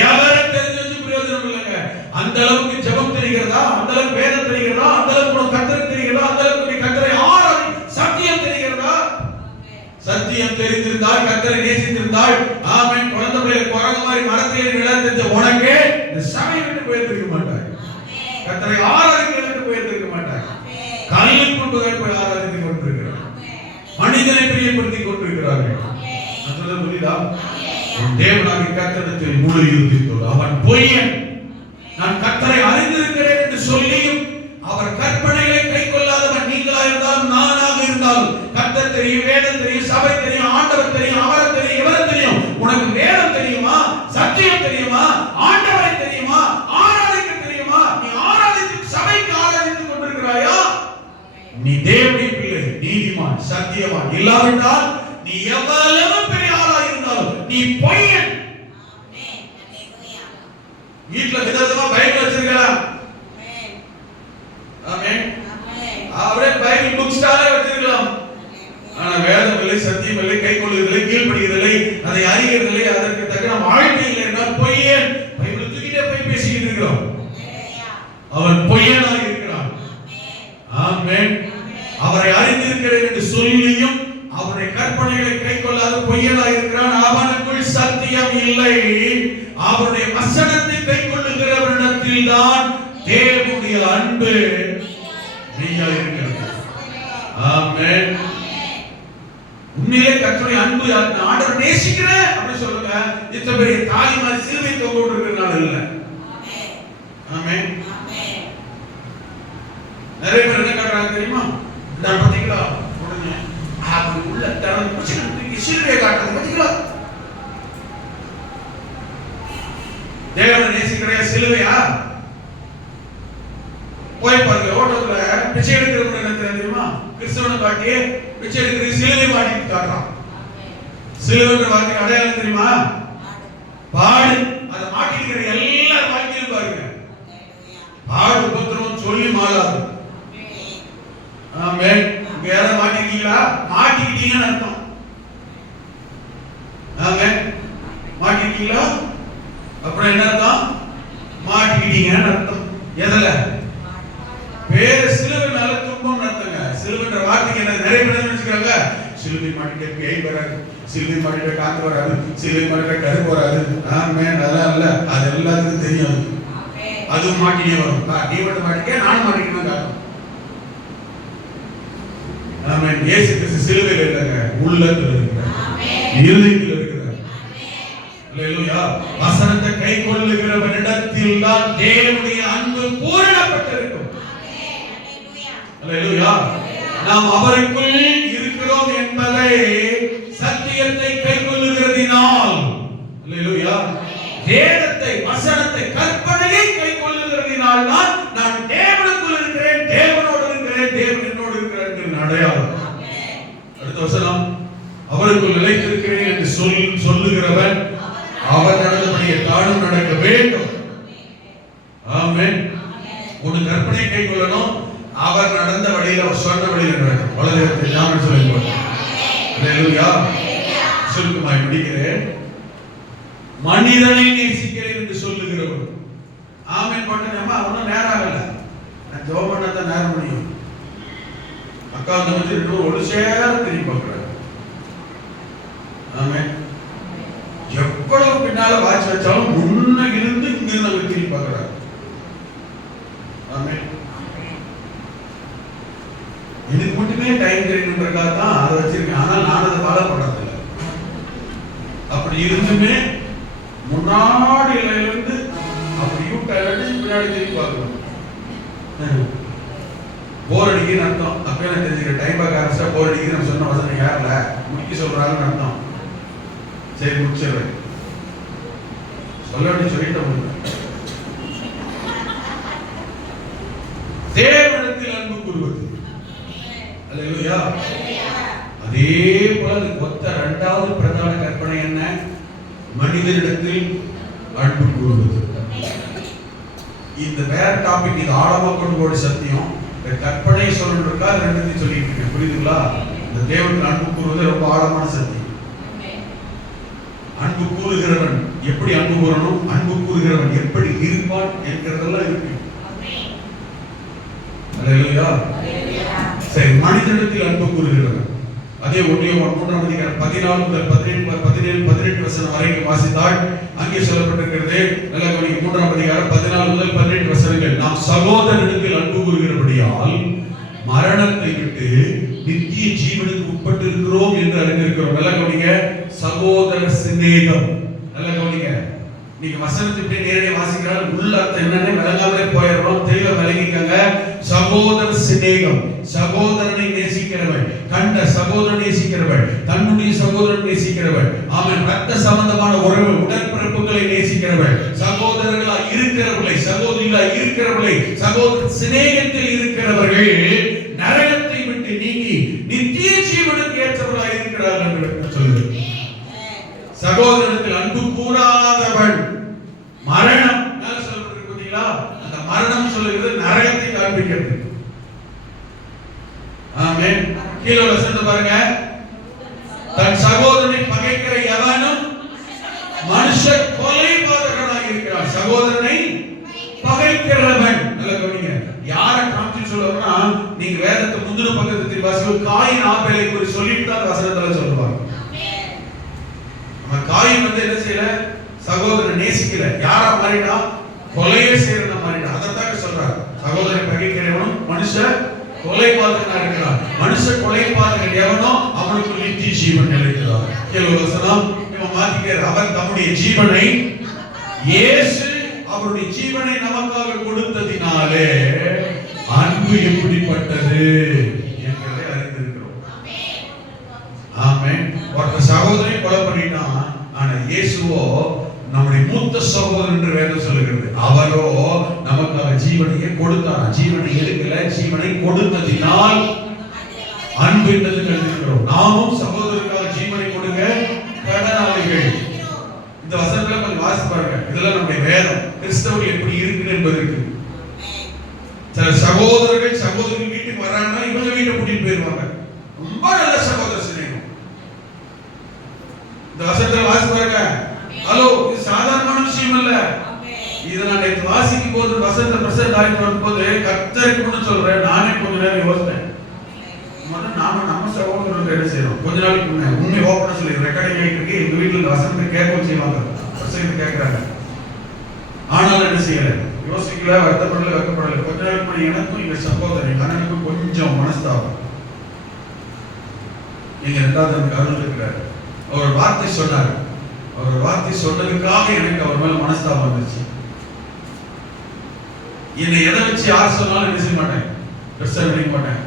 எவரை தெரிஞ்சு வச்சு பிரயோஜனம் இல்லைங்க. அந்த அளவுக்கு ஜெபம் தெரிகிறதா, அந்த அளவுக்கு வேதம் தெரிகிறதா, அந்த அளவுக்கு கர்த்தரை தெரிகிறதா, அந்த அளவுக்கு கர்த்தரை ஆராதி சத்தியம் தெரிகிறதா? சத்தியம் தெரிந்திருந்தால், கர்த்தரை நேசித்திருந்தால், ஆமென், குழந்தை பிள்ளை குரங்கு மாதிரி மரத்திலே நிழல் உனக்கு இந்த சபையை விட்டு போயிருக்க மாட்டாய், கர்த்தரை ஆராதிக்க போயிருக்க மாட்டாய். கல்லை கொண்டு போய் ஆராதித்துக் கொண்டிருக்கிறார், மனிதனை பிரியப்படுத்திக் கொண்டிருக்கிறார்கள். சொல்ல புரியுதா? தேவனாகிய கர்த்தரிடத்தில் முழு இருதயத்தோடு, அவன் பொய்யன், நான் கர்த்தரை அறிந்திருக்கிறேன் என்று சொல்லியும் அவர் கற்பனைகளை கைக்கொள்ளாதவன் நீங்களா இருந்தாலும் நானாக இருந்தாலும், கர்த்தர் தெரியும், வேதம் தெரியும், சபை தெரியும், ஆண்டவர் தெரியும், அவரை தெரியும், இவரை தெரியும். உனக்கு வேதம் தெரியுமா? சத்தியம் தெரியுமா? ஆண்டவரை தெரியுமா? ஆராதிக்க தெரியுமா? நீ ஆராதித்து சபைக்கு ஆராதித்துக் கொண்டிருக்கிறாயா? நீ தேவனுடைய பிள்ளை, நீதிமான், சத்தியவான். இல்லாவிட்டால் நீ எவ்வளவு பெரிய ஆளா இருந்தாலும் நீ பொய்யன். வீட்டுல விதவிதமா பைபிள் வச்சிருக்கலாம், ஆமென், அவரே பைபிள் புக் ஸ்டாலே வச்சிருக்கலாம். ஆனா வேதம் இல்லை, சத்தியம் இல்லை, கைக்கொள்ளுதலை, கீழ்ப்படிதலை, அதை அறிகிறதில்லை, அதற்கு தக்க வாழ்க்கை இல்லை என்றால் பொய்யன். பைபிள் தூக்கிட்டே போய் பேசிக்கிட்டு இருக்கிறோம், அவன் பொய்யனாக இருக்கிறான். ஆமென். அவரை அறிந்திருக்கிறேன் என்று சொல்லியும் அவருடைய கற்பனைகளை கைக்கொள்ளாத பொய்யனாக இருக்கிறான். அவனுக்குள் சத்தியம் இல்லை. அவருடைய வசனத்தை கைக்கொள்ளுகிறவரிடத்தில் தான் தேவனுடைய அன்பு மெய்யாக இருக்கிறது. ஆமென். உண்மையிலே கர்த்தருடைய அன்பு, ஆண்டவர் நேசிக்கிறேன் அப்படின்னு சொல்லுங்க. இத்த பெரிய தாலி மாதிரி சிலுவை தொங்க விட்டுருக்கிறனால இல்ல. ஆமென். நிறைய பேர் என்ன காட்டுறாங்க தெரியுமா? இந்த பாத்தீங்களா உடனே அப்படி உள்ள தரம் பிடிச்சிட்டு சிலுவையை காட்டுறது பாத்தீங்களா? தேவனை நேசிக்கிற சிலுவையா? போய் பாருங்க, ஓட்டத்துல பிச்சை எடுக்கிறவங்க என்ன தெரியுமா? கிறிஸ்தவனை காட்டி பிச்சை எடுக்கிற சிலுவை மாட்டிட்டு காட்டுறான். சிலுவைன்ற வார்த்தைக்கு அடையாளம் தெரியுமா? பாடு. அதை மாட்டிக்கிற எல்லாரும் வாழ்க்கையிலும் பாருங்க, பாடு உபத்திரவம் சொல்லி மாறாது. ஆமென். வேற மாட்டிக்கிட்டீங்களா? மாட்டிக்கிட்டீங்கன்னு அர்த்தம். ஆமென். மாட்டிக்கிட்டீங்களா? அப்புறம் என்ன அர்த்தம்? மாட்டிக்கிட்டீங்கன்னு அர்த்தம். எதுல? வேற சிலுவைனால துன்பம் அர்த்தங்க. சிலுவைன்ற வார்த்தைக்கு என்ன நிறைய பேர் நினைச்சுக்கிறாங்க, சிலுவை மாட்டிட்ட பேய் வராது, சிலுவை மாட்டிட்ட காத்து வராது, சிலுவை மாட்டிட்ட கருப்பு வராது. ஆமென். அதெல்லாம் இல்ல, அது எல்லாத்துக்கும் தெரியும். அதுவும் மாட்டினே வரும். நீ மட்டும் மாட்டிக்க, நானும் மாட்டிக்கணும் காரணம். ஆமென். இயேசு கிறிஸ்து சிலுவையில் இல்லைங்க, உள்ளத்துல இருக்கிறார், இருதயத்தில் இருக்கிறார். அல்லேலூயா. வசனத்தை கைக்கொள்ளுகிறவனிடத்தில் தான் தேவனுடைய அன்பு பூரணப்பட்டிருக்கும். அல்லேலூயா. நாம் அவருக்குள் இருக்கிறோம் என்பதை சத்தியத்தை கைக்கொள்ளுகிறதினால், அல்லேலூயா, சொல்லணும், அவர் நடந்த வழியில் அவர் சொன்ன வழியில் நடக்கும். வலதுகரத்தை ஞாபகம் சொல்லுங்க. அல்லேலூயா. சுருக்கமாய் முடிக்கிறேன். மனிதனை நேசிக்கிறேன் என்று சொல்லுகிறவர் ஆமென் போட்டேன். அவனும் நேரம் ஆகல, நான் ஜெபம் பண்ணதான் நேரம் முடியும். அக்கா வந்து ரெண்டு ஒரு சேர திரும்பி பார்க்கிறார். ஆமென். எவ்வளவு பின்னால வாட்ச் வச்சாலும் முன்ன இருந்து இங்க நம்ம திரும்பி பார்க்கிறார். ஆமென். எனக்கு மட்டுமே டைம் கிடைக்கணுன்றதுக்காக தான் அதை வச்சிருக்கேன். ஆனால் நான் அதை ஃபாலோ பண்றதில்லை. அப்படி இருந்துமே முன்னாடி இருந்து அப்படி பின்னாடி திரும்பி பார்க்கணும். போர் அடிக்குன்னு அர்த்தம். அப்ப என்ன தெரிஞ்சுக்க, டைம் பார்க்க ஆரம்பிச்சா போர் அடிக்குது நம்ம சொன்ன வசனம் யாரில்ல முடிக்க சொல்றாங்கன்னு அர்த்தம். சரி முடிச்சிடுறேன். சொல்ல வேண்டிய சொல்லிட்டோம். தேவனிடத்தில் அன்பு கூறுவது. அல்லேலூயா. அதே போல ஒத்த இரண்டாவது பிரதான கற்பனை என்ன? மனிதனிடத்தில் அன்பு கூறுவது. இந்த வேற டாபிக், இது ஆழமா கொண்டு போட சத்தியம். இந்த கற்பனை சொல்றதுக்கா ரெண்டுத்தையும் சொல்லிட்டு இருக்கேன். புரியுதுங்களா? இந்த தேவனுக்கு அன்பு கூறுவது ரொம்ப ஆழமான சத்தியம். அன்பு கூறுகிறவன் எப்படி அன்பு கூறணும், அன்பு கூறுகிறவன் எப்படி இருப்பான் என்கிறதெல்லாம் இருக்கு. அல்லேலூயா. சரி, மனிதனிடத்தில் அன்பு கூறுகிறவன். அதே 1 14 முதல் 17 வசனம் வரைக்கும் வாசித்தால் அங்கே சொல்லப்பட்டிருக்கிறது. நல்ல கவனிங்க. 14 முதல் 18 வசனங்கள். நாம் சகோதரனிடத்தில் அன்பு கூறுகிறபடியால் மரணத்தை விட்டு நித்திய ஜீவனுக்கு உட்பட்டு இருக்கிறோம் என்று அறிந்திருக்கிறோம். நல்ல கவனிங்க. சகோதர சிநேகம். நல்ல கவனிங்க. நீங்க வசனத்தை இப்படி நேரடியாக வாசிக்கிறால் உள்ள அர்த்தம் என்னன்னு விளங்காமலே போயிடுறோம். தெளிவா விளங்கிக்கங்க. சகோதர சிநேகம், சகோதரனை நேசிக்கிறவன், கண்ட சகோதரனை நேசிக்கிறவன், தன்னுடைய சகோதரனை நேசிக்கிறவன், அவன் ரத்த சம்பந்தமான உறவு உடன்பிறப்புகளை நேசிக்கிறவன், சகோதரர்களா இருக்கிறவர்களை, சகோதரிகளா இருக்கிறவர்களை, சகோதர சிநேகத்தில் இருக்கிறவர்கள் நரகத்தை விட்டு நீங்கி நித்திய ஜீவனுக்கு ஏற்றவர்களாக இருக்கிறார்கள் என்று சொல்லுது. சகோதரத்தில் அன்பு கூறாதவன் மரணம். சொல்லப்பட்டிருக்கீங்களா? அந்த மரணம் சொல்லுகிறது நரகத்தை காண்பிக்கிறது. ஆமென். கீழே வசனத்தை பாருங்க. தன் சகோதரனை பகைக்கிற எவனும் மனுஷ கொலைபாதகனாக இருக்கிறான். சகோதரனை பகைக்கிறவன். நல்ல கவனிங்க. யாரை காமிச்சு சொல்றோம்னா, நீங்க வேதத்தை முந்தின பக்கத்தில் வாசிக்கும் காயின் ஆபேலை குறித்து சொல்லிட்டு தான் வசனத்துல சொல்லுவாங்க. நம்ம காயின் வந்து என்ன செய்யல, சகோதரனை நேசிக்கல. யாரா மாறிட்டா? கொலையே செய்யறத மாறிட்டா. அதைத்தான் சொல்றாரு. சகோதரனை பகைக்கிறவனும் மனுஷ கொலைபாதகனாக இருக்கிறான். மனுஷ கொலைபாதகன் எவனோ அவனுக்கு நித்திய ஜீவன் நிலைக்கிறார். கேள்வி வசனம் இவன் மாத்திக்கிறார். அவர் தம்முடைய ஜீவனை, இயேசு அவருடைய ஜீவனை நமக்காக கொடுத்ததினாலே அன்பு எப்படிப்பட்டது என்பதை அறிந்திருக்கிறோம். ஆமென். ஒரு சகோதரனை கொலை பண்ணிட்டான். ஆனா இயேசுவோ நம்முடைய மூத்த சகோதரன் என்று வேதம் சொல்லுகிறது. அவரோ நமக்காக ஜீவனையே கொடுத்தார். ஜீவனை எடுக்கல, ஜீவனை கொடுத்ததினால் அன்பு என்பது கருதுகிறோம். நாமும் சகோதரருக்காக ஜீவனை கொடுங்க கடனாளிகள். இந்த வசனத்துல கொஞ்சம் வாசி பாருங்க. இதெல்லாம் நம்முடைய வேதம். கிறிஸ்தவர்கள் எப்படி இருக்குது என்பதற்கு. சில சகோதரர்கள் சகோதரர்கள் வீட்டுக்கு வராங்கன்னா இவங்க வீட்டை கூட்டிட்டு போயிருவாங்க. ரொம்ப நல்ல சகோதர சிநேகம். இந்த வசனத்துல வாசி பாருங்க. ஹலோ, இது சாதாரணமான விஷயம் இல்ல. இத நான் நேத்து வாசிக்கும் போது வசந்த பிரசன்ட் ஆயிட்டு வரும்போது கர்த்தருக்கு கூட சொல்றேன். நானே கொஞ்ச நேரம் யோசித்தேன். நாம நம்ம சகோதரர்கள் என்ன செய்யறோம்? கொஞ்ச நாளைக்கு முன்னே உண்மை ஓப்பனா சொல்லி ரெக்கார்டிங் ஆகிட்டு இருக்கு. எங்க வீட்டுல வசந்த கேட்கவும் செய்வாங்க. வசந்த கேட்கறாங்க. ஆனாலும் என்ன செய்யல, யோசிக்கல, வருத்தப்படல, வெக்கப்படல. கொஞ்ச நாளைக்கு முன்னாடி எனக்கும் எங்க சகோதரன் அண்ணனுக்கும் கொஞ்சம் மனஸ்தாபம். எங்க ரெண்டாவது அருள் இருக்கிறாரு. அவர் வார்த்தை சொன்னார். அவர் வார்த்தை சொன்னதுக்காக எனக்கு அவர் மேல மனஸ்தாபம் வந்துச்சு. என்னை எதை வச்சு யார் சொன்னாலும் என்ன செய்ய மாட்டேன், பெருசா நினைக்க மாட்டேன்.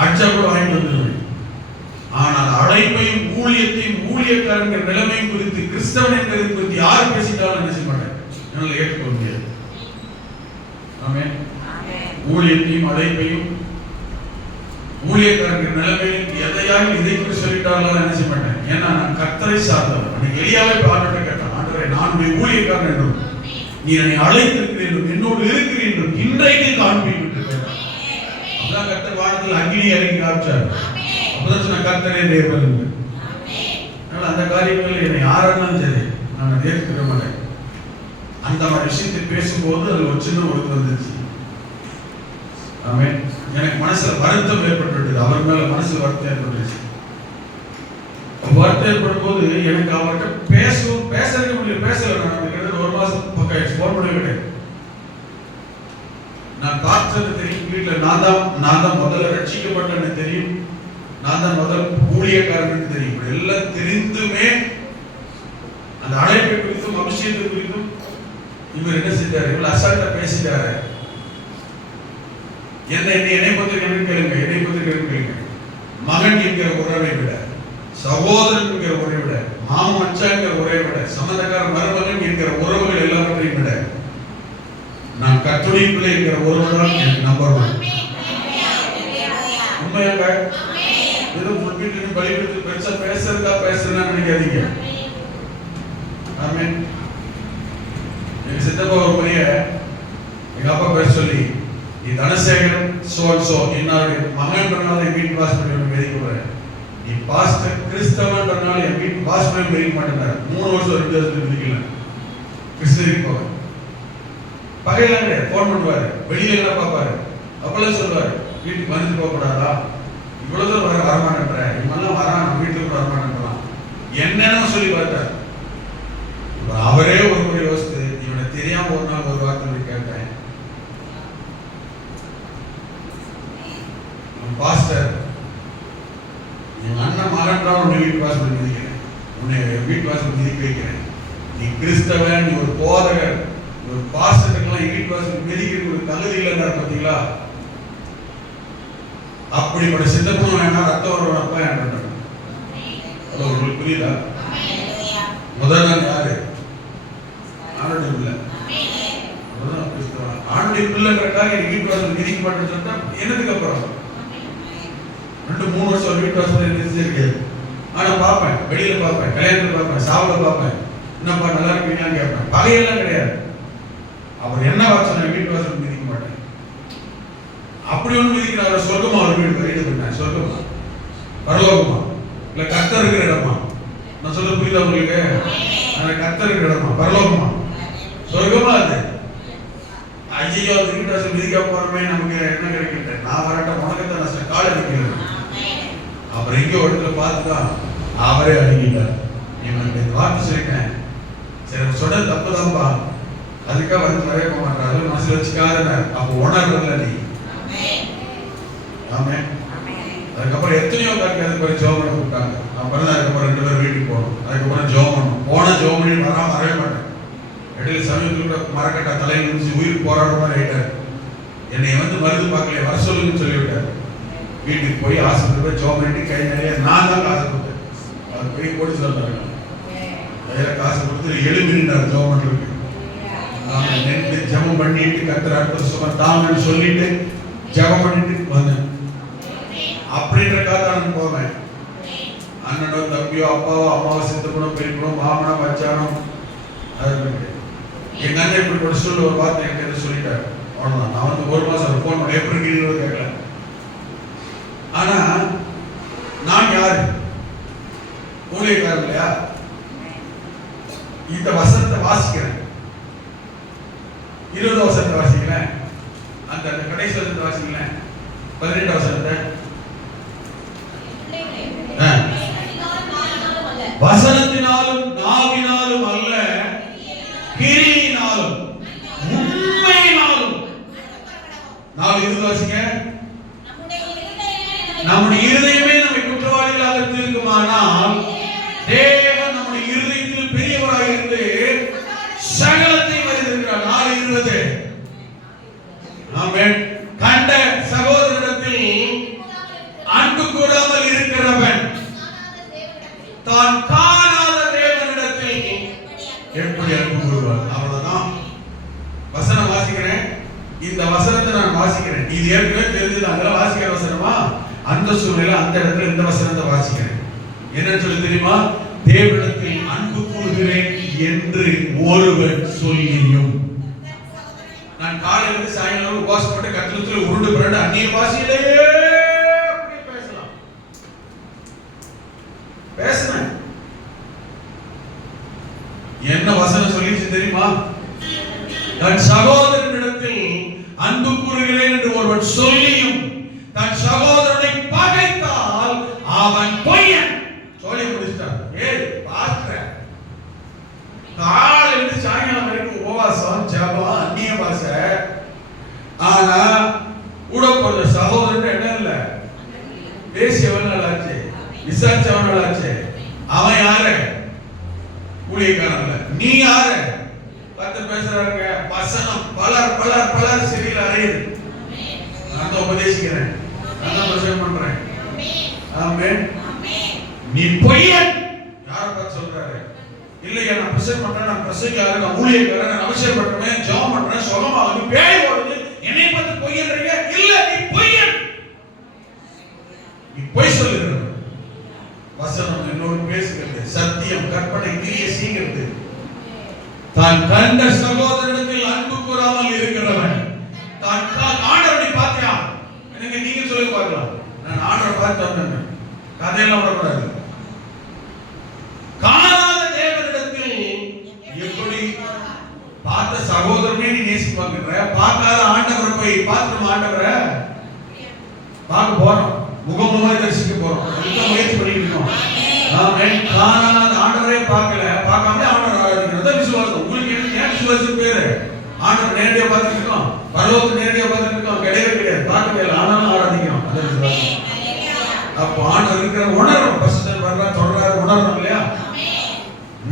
அடிச்சா கூட வாங்கிட்டு வந்துடுவேன். ஆனால் அழைப்பையும் ஊழியத்தையும் ஊழியக்காரங்கிற நிலைமையும் குறித்து, கிறிஸ்தவன் என்பதை குறித்து யார் பேசிட்டாலும் என்ன செய்ய மாட்டேன், என்னால ஏற்றுக்கொள்ள முடியாது. ஆமென். ஊழியத்தையும் அழைப்பையும் ஊழியக்காரங்கிற நிலைமையும் எதையாவது இதை குறித்து சொல்லிட்டாலும் என்ன செய்ய மாட்டேன். ஏன்னா நான் கர்த்தரை சார்ந்தவன். அன்னைக்கு எலியாவை ஆண்டவரை கேட்டான். ஆண்டவரே, நான் உடைய ஊழியக்காரன் என்றும் நீ என்னை அழைத்திருக்கிறேன், என்னோடு இருக்கிறேன், இன்றைக்கு காண்பிக்கும் அப்பதான் கர்த்தர் வானத்தில் அக்கினி இறங்கி காமிச்சார். அப்பதான் சொன்ன கர்த்தரே தேவன். அதனால அந்த காரியங்கள் என்னை யாராலும் சரி நான் ஏற்றுக்கிற மாட்டேன். அந்த மாதிரி விஷயத்தை பேசும்போது அது ஒரு சின்ன ஒழுங்கு வந்துருச்சு. ஆமென். எனக்கு மனசுல வருத்தம் ஏற்பட்டுவிட்டது. அவர் மேல மனசுல வருத்தம் ஏற்பட்டுச்சு. வருத்தம் ஏற்படும் போது எனக்கு அவர்கிட்ட பேசவே முடியல. பேசல. நான் கிட்டத்தட்ட ஒரு மாசம் பக்கம் போன் பண்ணவே கிடையாது. நான் பார்த்தது தெரியும். வீட்டில் நான் தான் முதல்ல ரட்சிக்கப்பட்டேன்னு தெரியும். நான் தான் முதல் ஊழியக்காரன் தெரியும். எல்லாம் தெரிந்துமே அந்த அழைப்பை குறித்தும் அபிஷேகத்தை குறித்தும் இவர் என்ன செஞ்சாரு? இவ்வளவு அசால்ட்டா பேசிட்டாரு. என்னை பத்தி கேளுங்க. மகன் என்கிற உறவை விட, சகோதரன் என்கிற உறவை விட, மாமன் மச்சான்கிற உறவை விட, சம்பந்தக்கார மருமகன் என்கிற உறவுகள் எல்லாவற்றையும் விட நான் கர்த்தருடைய பிள்ளை என்கிற உறவு தான் எனக்கு நம்பர் ஒன். உண்மையாக ஏதோ வீட்டுக்கு பலிபீடத்தில் பெருசா பேசுறதா நினைக்காதீங்க. ஆமென். எங்க சித்தப்பா ஒரு முறைய எங்க அப்பா பேச சொல்லி, நீ தனசேகரன் சோ என்னுடைய மகன்றனால என் வீட்டு வாசல் மெதிக்க போறேன், நீ பாஸ்டர் கிறிஸ்தவன்றனால என் வீட்டு வாசல் மெதிக்க மாட்டேன்னாரு. 3 வருஷம் 2 வருஷத்துக்கு மெதிக்கல. கிறிஸ்தவருக்கு போவேன். பகையெல்லாம் கிடையாது. போன் பண்ணுவாரு, வெளியில எல்லாம் பார்ப்பாரு. அப்பெல்லாம் சொல்லுவாரு, வீட்டுக்கு வந்து போக கூடாதா, இவ்வளவு தூரம் வரமாட்டேன்ற, இவெல்லாம் வரான், நம்ம வீட்டுக்கு கூட வரமாட்டேன்றான், என்னன்னு சொல்லி பார்த்தாரு. அவரே ஒரு முறை யோசித்து, இவனை தெரியாம ஒரு நாள் ஒரு வார்த்தை கேட்டேன், பாஸ்டர் என் அண்ணன் மகன்றான் உன்னை வீட்டு வாசல் மிதிக்கிறேன், உன்னை வீட்டு வாசல் மிதிக்க வைக்கிறேன், நீ கிறிஸ்தவன், நீ ஒரு போதகர், ஒரு பாஸ்டருக்கெல்லாம் வீட்டு வாசல் மிதிக்கிறது ஒரு தகுதி இல்லைன்னா பார்த்தீங்களா? அப்படிப்பட்ட சித்தப்பனும் வேணா ரத்தம் வரப்பா என்ன உங்களுக்கு புரியுதா? முதல் நாள் யாரு? ஆணுடைய பிள்ளை. ஆணுடைய பிள்ளைங்கிறக்காக என் வீட்டு வாசல் மிதிக்க மாட்டேன்னு சொன்னா என்னதுக்கு அப்புறம் 2-3 வருஷம் வீட்டு வாசல் இருக்காது. ஆனா பார்ப்பேன், வெளியில பார்ப்பேன், கல்யாணத்துல பார்ப்பேன், சாவுல பார்ப்பேன், என்னப்பா நல்லா இருக்கீங்களான்னு கேட்பேன். பகையெல்லாம் கிடையாது. அவர் என்ன வாசல் வீட்டு வாசல் மிதிக்க மாட்டேன். அப்படி ஒண்ணு மிதிக்கிறார். சொர்க்கமா ஒரு வீடு பண்ண, சொர்க்கமா பரலோகமா இல்ல கர்த்தர் இருக்கிற இடமா? நான் சொல்ல புரியுதா உங்களுக்கு? அந்த கர்த்தர் இருக்கிற இடமா பரலோகமா சொர்க்கமா? அது ஐயோ அந்த வீட்டு வாசல் மிதிக்க போறமே நமக்கு என்ன கிடைக்கின்ற, நான் வரட்ட உனக்குத்தான் நஷ்டம், காலை அடிக்கிறது. அப்புறம் இங்க ஒரு இடத்துல பார்த்துதான் அவரே அடிக்கிட்டார். நீங்க வார்த்தை சொல்லிட்டேன், சரி சொன்ன தப்புதான்ப்பா, அதுக்காக வந்து நிறைய போக மாட்டாரு, மனசுல வச்சுக்காத. அப்போ உணர்றதுல நீ. ஆமே. அதுக்கப்புறம் எத்தனையோ காரியம் அதுக்கு பிறகு ஜோம் பண்ண கூப்பிட்டாங்க. நான் பிறந்த அதுக்கப்புறம் 2 பேரும் வீட்டுக்கு போகணும். அதுக்கப்புறம் ஜோம் பண்ணணும். போன ஜோம் பண்ணி வரவே மாட்டேன். இடையில சமயத்தில் கூட மரக்கட்டா தலையில் முடிச்சு உயிர் போராடுற மாதிரி ஆயிட்டாரு. என்னை வந்து மருந்து பார்க்கல, வர சொல்லுன்னு சொல்லிவிட்டாரு. வீட்டுக்கு போய் ஆஸ்பத்திரி போய் ஜோம் பண்ணிட்டு கை நிறைய நான் தான் காசு கொடுத்தேன். அது போய் போட்டு சொல்றாங்க, கையில காசு கொடுத்து எழுப்பினார் ஜோம் பண்றதுக்கு. நின்று ஜபம் பண்ணிட்டு கர்த்தர் அடுத்த சுகம் தாங்கன்னு சொல்லிட்டு ஜபம் பண்ணிட்டு வந்தேன். அப்படின்றக்காக நான் போவேன். அண்ணனோ தம்பியோ அப்பாவோ அம்மாவோ சித்தப்பனோ பெரியப்பனோ மாமனோ மச்சானோ அது எங்க அண்ணன் இப்படி சொல்ல ஒரு வார்த்தை என்கிட்ட சொல்லிட்டாரு. அவ்வளவுதான். நான் வந்து 1 மாசம் போன் பண்ண எப்படி இருக்கீங்களோ கேட்கல. ஆனா நான் யாரு? ஊழியக்காரன் இல்லையா? இந்த வசனத்தை வாசிக்கிறேன், 20 வசனத்தை வாசிக்கிறேன், அந்த கடைசி வசனத்தை வாசிக்கிறேன், 18 வசனத்தை. வசனத்தினாலும் நாவினாலும் அல்ல, கிரியினாலும் உண்மையினாலும். 4 இது வாசிங்க. நம்முடைய இருதயமே நம்மை குற்றவாளிகளாக தீர்க்குமானால் தேவன் நம்முடைய இருதயத்தில் பெரியவராக இருந்து சகலத்தை அறிந்திருக்கிறார். 4:20. ஆமென். கண்ட சகோதரனிடத்தில் அன்பு கூறாமல் இருக்கிறவன் தான் காணாத தேவனிடத்தில் எப்படி அன்பு கூறுவார்? அவ்வளவுதான். வசனம் வாசிக்கிறேன். இந்த வசனத்தை நான் வாசிக்கிறேன். இது ஏற்கனவே தெரிஞ்சது, வாசிக்கிற வசனமா? அந்த சூழ்நிலை அந்த இடத்துல இந்த வசனத்தை வாசிக்கிறேன். என்னன்னு சொல்லி தெரியுமா? தேவனிடத்தில் அன்பு கூறுகிறேன் என்று ஒருவன் சொல்லியும். நான் நான் காலையில இருந்து சாயங்காலம் உபவாசம் போட்டு கத்திரத்துல உருண்டு புரண்டு அந்நிய பாஷையிலேயே அப்படியே பேசுறேன். என்ன வசனம் சொல்லிச்சு தெரியுமா? தன் சகோதரனிடத்தில் அன்பு கூறுகிறேன் என்று ஒருவன் சொல்லியும் தன் சகோதரனை பகைத்தால் அவன் பொய்யன். சொல்லி முடிச்சிட்டான். ஏய் பாஸ்டர், காலையில இருந்து சாயங்காலம் வரைக்கும் உபவாசம், ஜெபம், அந்நிய பாஷை. ஆனா கூட போற சகோதரன் என்ன இல்ல, பேசியவன் நல்லாச்சு, விசாரிச்சவன் நல்லாச்சு. அவன் யாரு? ஊழியக்காரன் இல்ல. நீ யாரு? பத்து பேசுறாங்க வசனம் பலர் பலர் பலர் சிறையில் அறையுது. நான் தான் உபதேசிக்கிறேன், நான் தான் பிரசங்கம் பண்றேன். ஆமென். நீ பொய்யன். யாரை பார்த்து சொல்றாரு? இல்லையா நான் பிரசங்கம் பண்றேன், நான் பிரசங்கியாளர், நான் ஊழியக்காரன், நான் அவசியம் பண்றேன், ஜெபம் பண்றேன், சுகமாகுது, பேய் ஓடுது, என்னை பார்த்து பொய்யன்றீங்க. இல்ல, நீ பொய்யன். நீ பொய் சொல்லுகிற. வசனம் என்னோடு பேசுகிறது, சத்தியம் கற்பனை கிரியை செய்கிறது. தான் கண்ட சகோதரனிடத்தில் அன்பு கூறாமல் இருக்கிறவன் தான் ஆண்டவரை பார்த்தியா? எனக்கு நீங்க சொல்லுங்க பார்க்கலாம். நான் ஆண்டவரை பார்த்து வந்தேன், கதையெல்லாம் வரக்கூடாது. காணாத தேவனிடத்தில் எப்படி பார்த்த சகோதரனே நீ நேசிப்பாங்க, பார்க்காத ஆண்டவரை போய் பார்த்து ஆண்டவரை பார்க்க போறோம், முகமுகமாய் தரிசிக்க போறோம், முயற்சி பண்ணிட்டு இருக்கோம். ஆமென். காணாத ஆண்டவரே பார்க்கல, பார்க்காம ஆண்டவரை ஆராதிக்கிறது விசுவாசம். உங்களுக்கு ஏன் விசுவாசம் பேரு? ஆண்டவர் நேரடியா பார்த்துட்டு இருக்கோம், பரலோகத்தை நேரடியா பார்த்துட்டு இருக்கோம், கிடையவே கிடையாது, பார்க்கவே இல்லை, ஆனாலும் ஆராதிக்கிறோம். அது விசுவாசம். அப்போ ஆண்டவர் இருக்கிற உணர்வு பரிசுத்தர் வர்றார் சொல்றாரு, உணர்வு இல்லையா?